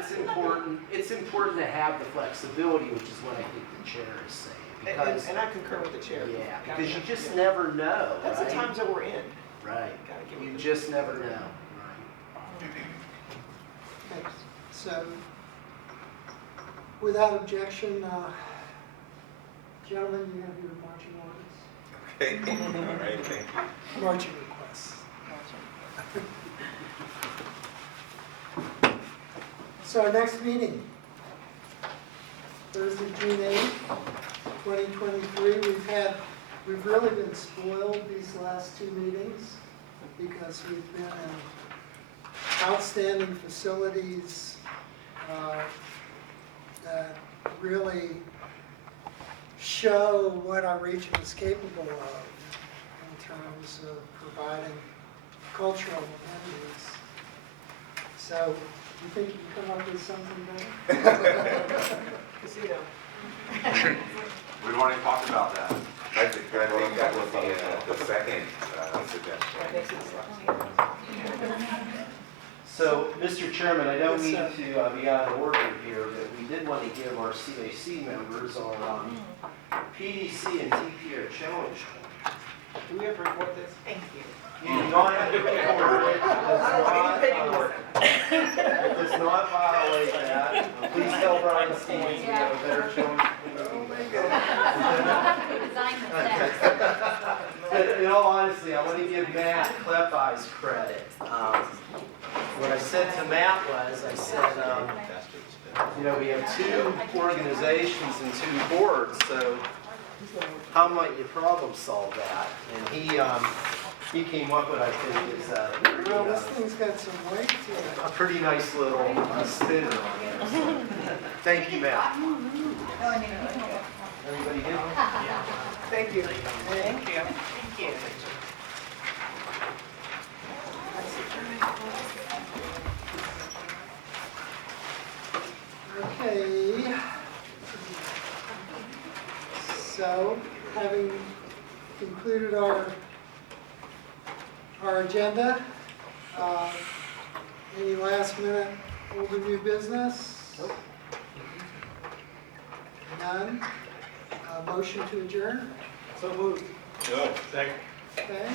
it's important to have the flexibility, which is what I think the chair is saying. Because, And I concur with the chair. yeah, because you just never know, That's right? the times that we're in. Right. Gotta give You it the- just never know. Okay, so, without objection, gentlemen, you have your marching orders? Okay, all right, thank you. Marching requests. So our next meeting, Thursday, June 8th, 2023. We've really been spoiled these last two meetings because we've been in outstanding facilities that really show what our region is capable of in terms of providing cultural amenities. So, you think you can come up with something better? Casino. We've already talked about that. I think that was the second suggestion. Right next to the slide. So, Mr. Chairman, I don't Yes, mean sir. to be out of order here, but we did want to give our CAC members our PDC and TPO challenge. Do we have to record this? Thank you. You do not have to record it. It does not violate that. Please tell Brian Stevens we have a better challenge. But in all honesty, I want to give Matt Kleppeis credit. What I said to Matt was, I said, you know, we have two organizations and two boards, so how might you problem solve that? And he came up with, I think, is Well, this thing's got some weight to it. a pretty nice little spinner on there. So, thank you, Matt. Everybody good? Thank you. Thank you. Thank you. Okay. So, having concluded our agenda, any last minute old or new business? Nope. None? Motion to adjourn? So moved. No, second. Okay.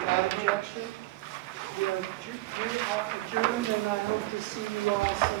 Without objection? We are adjourned, and I hope to see you all soon.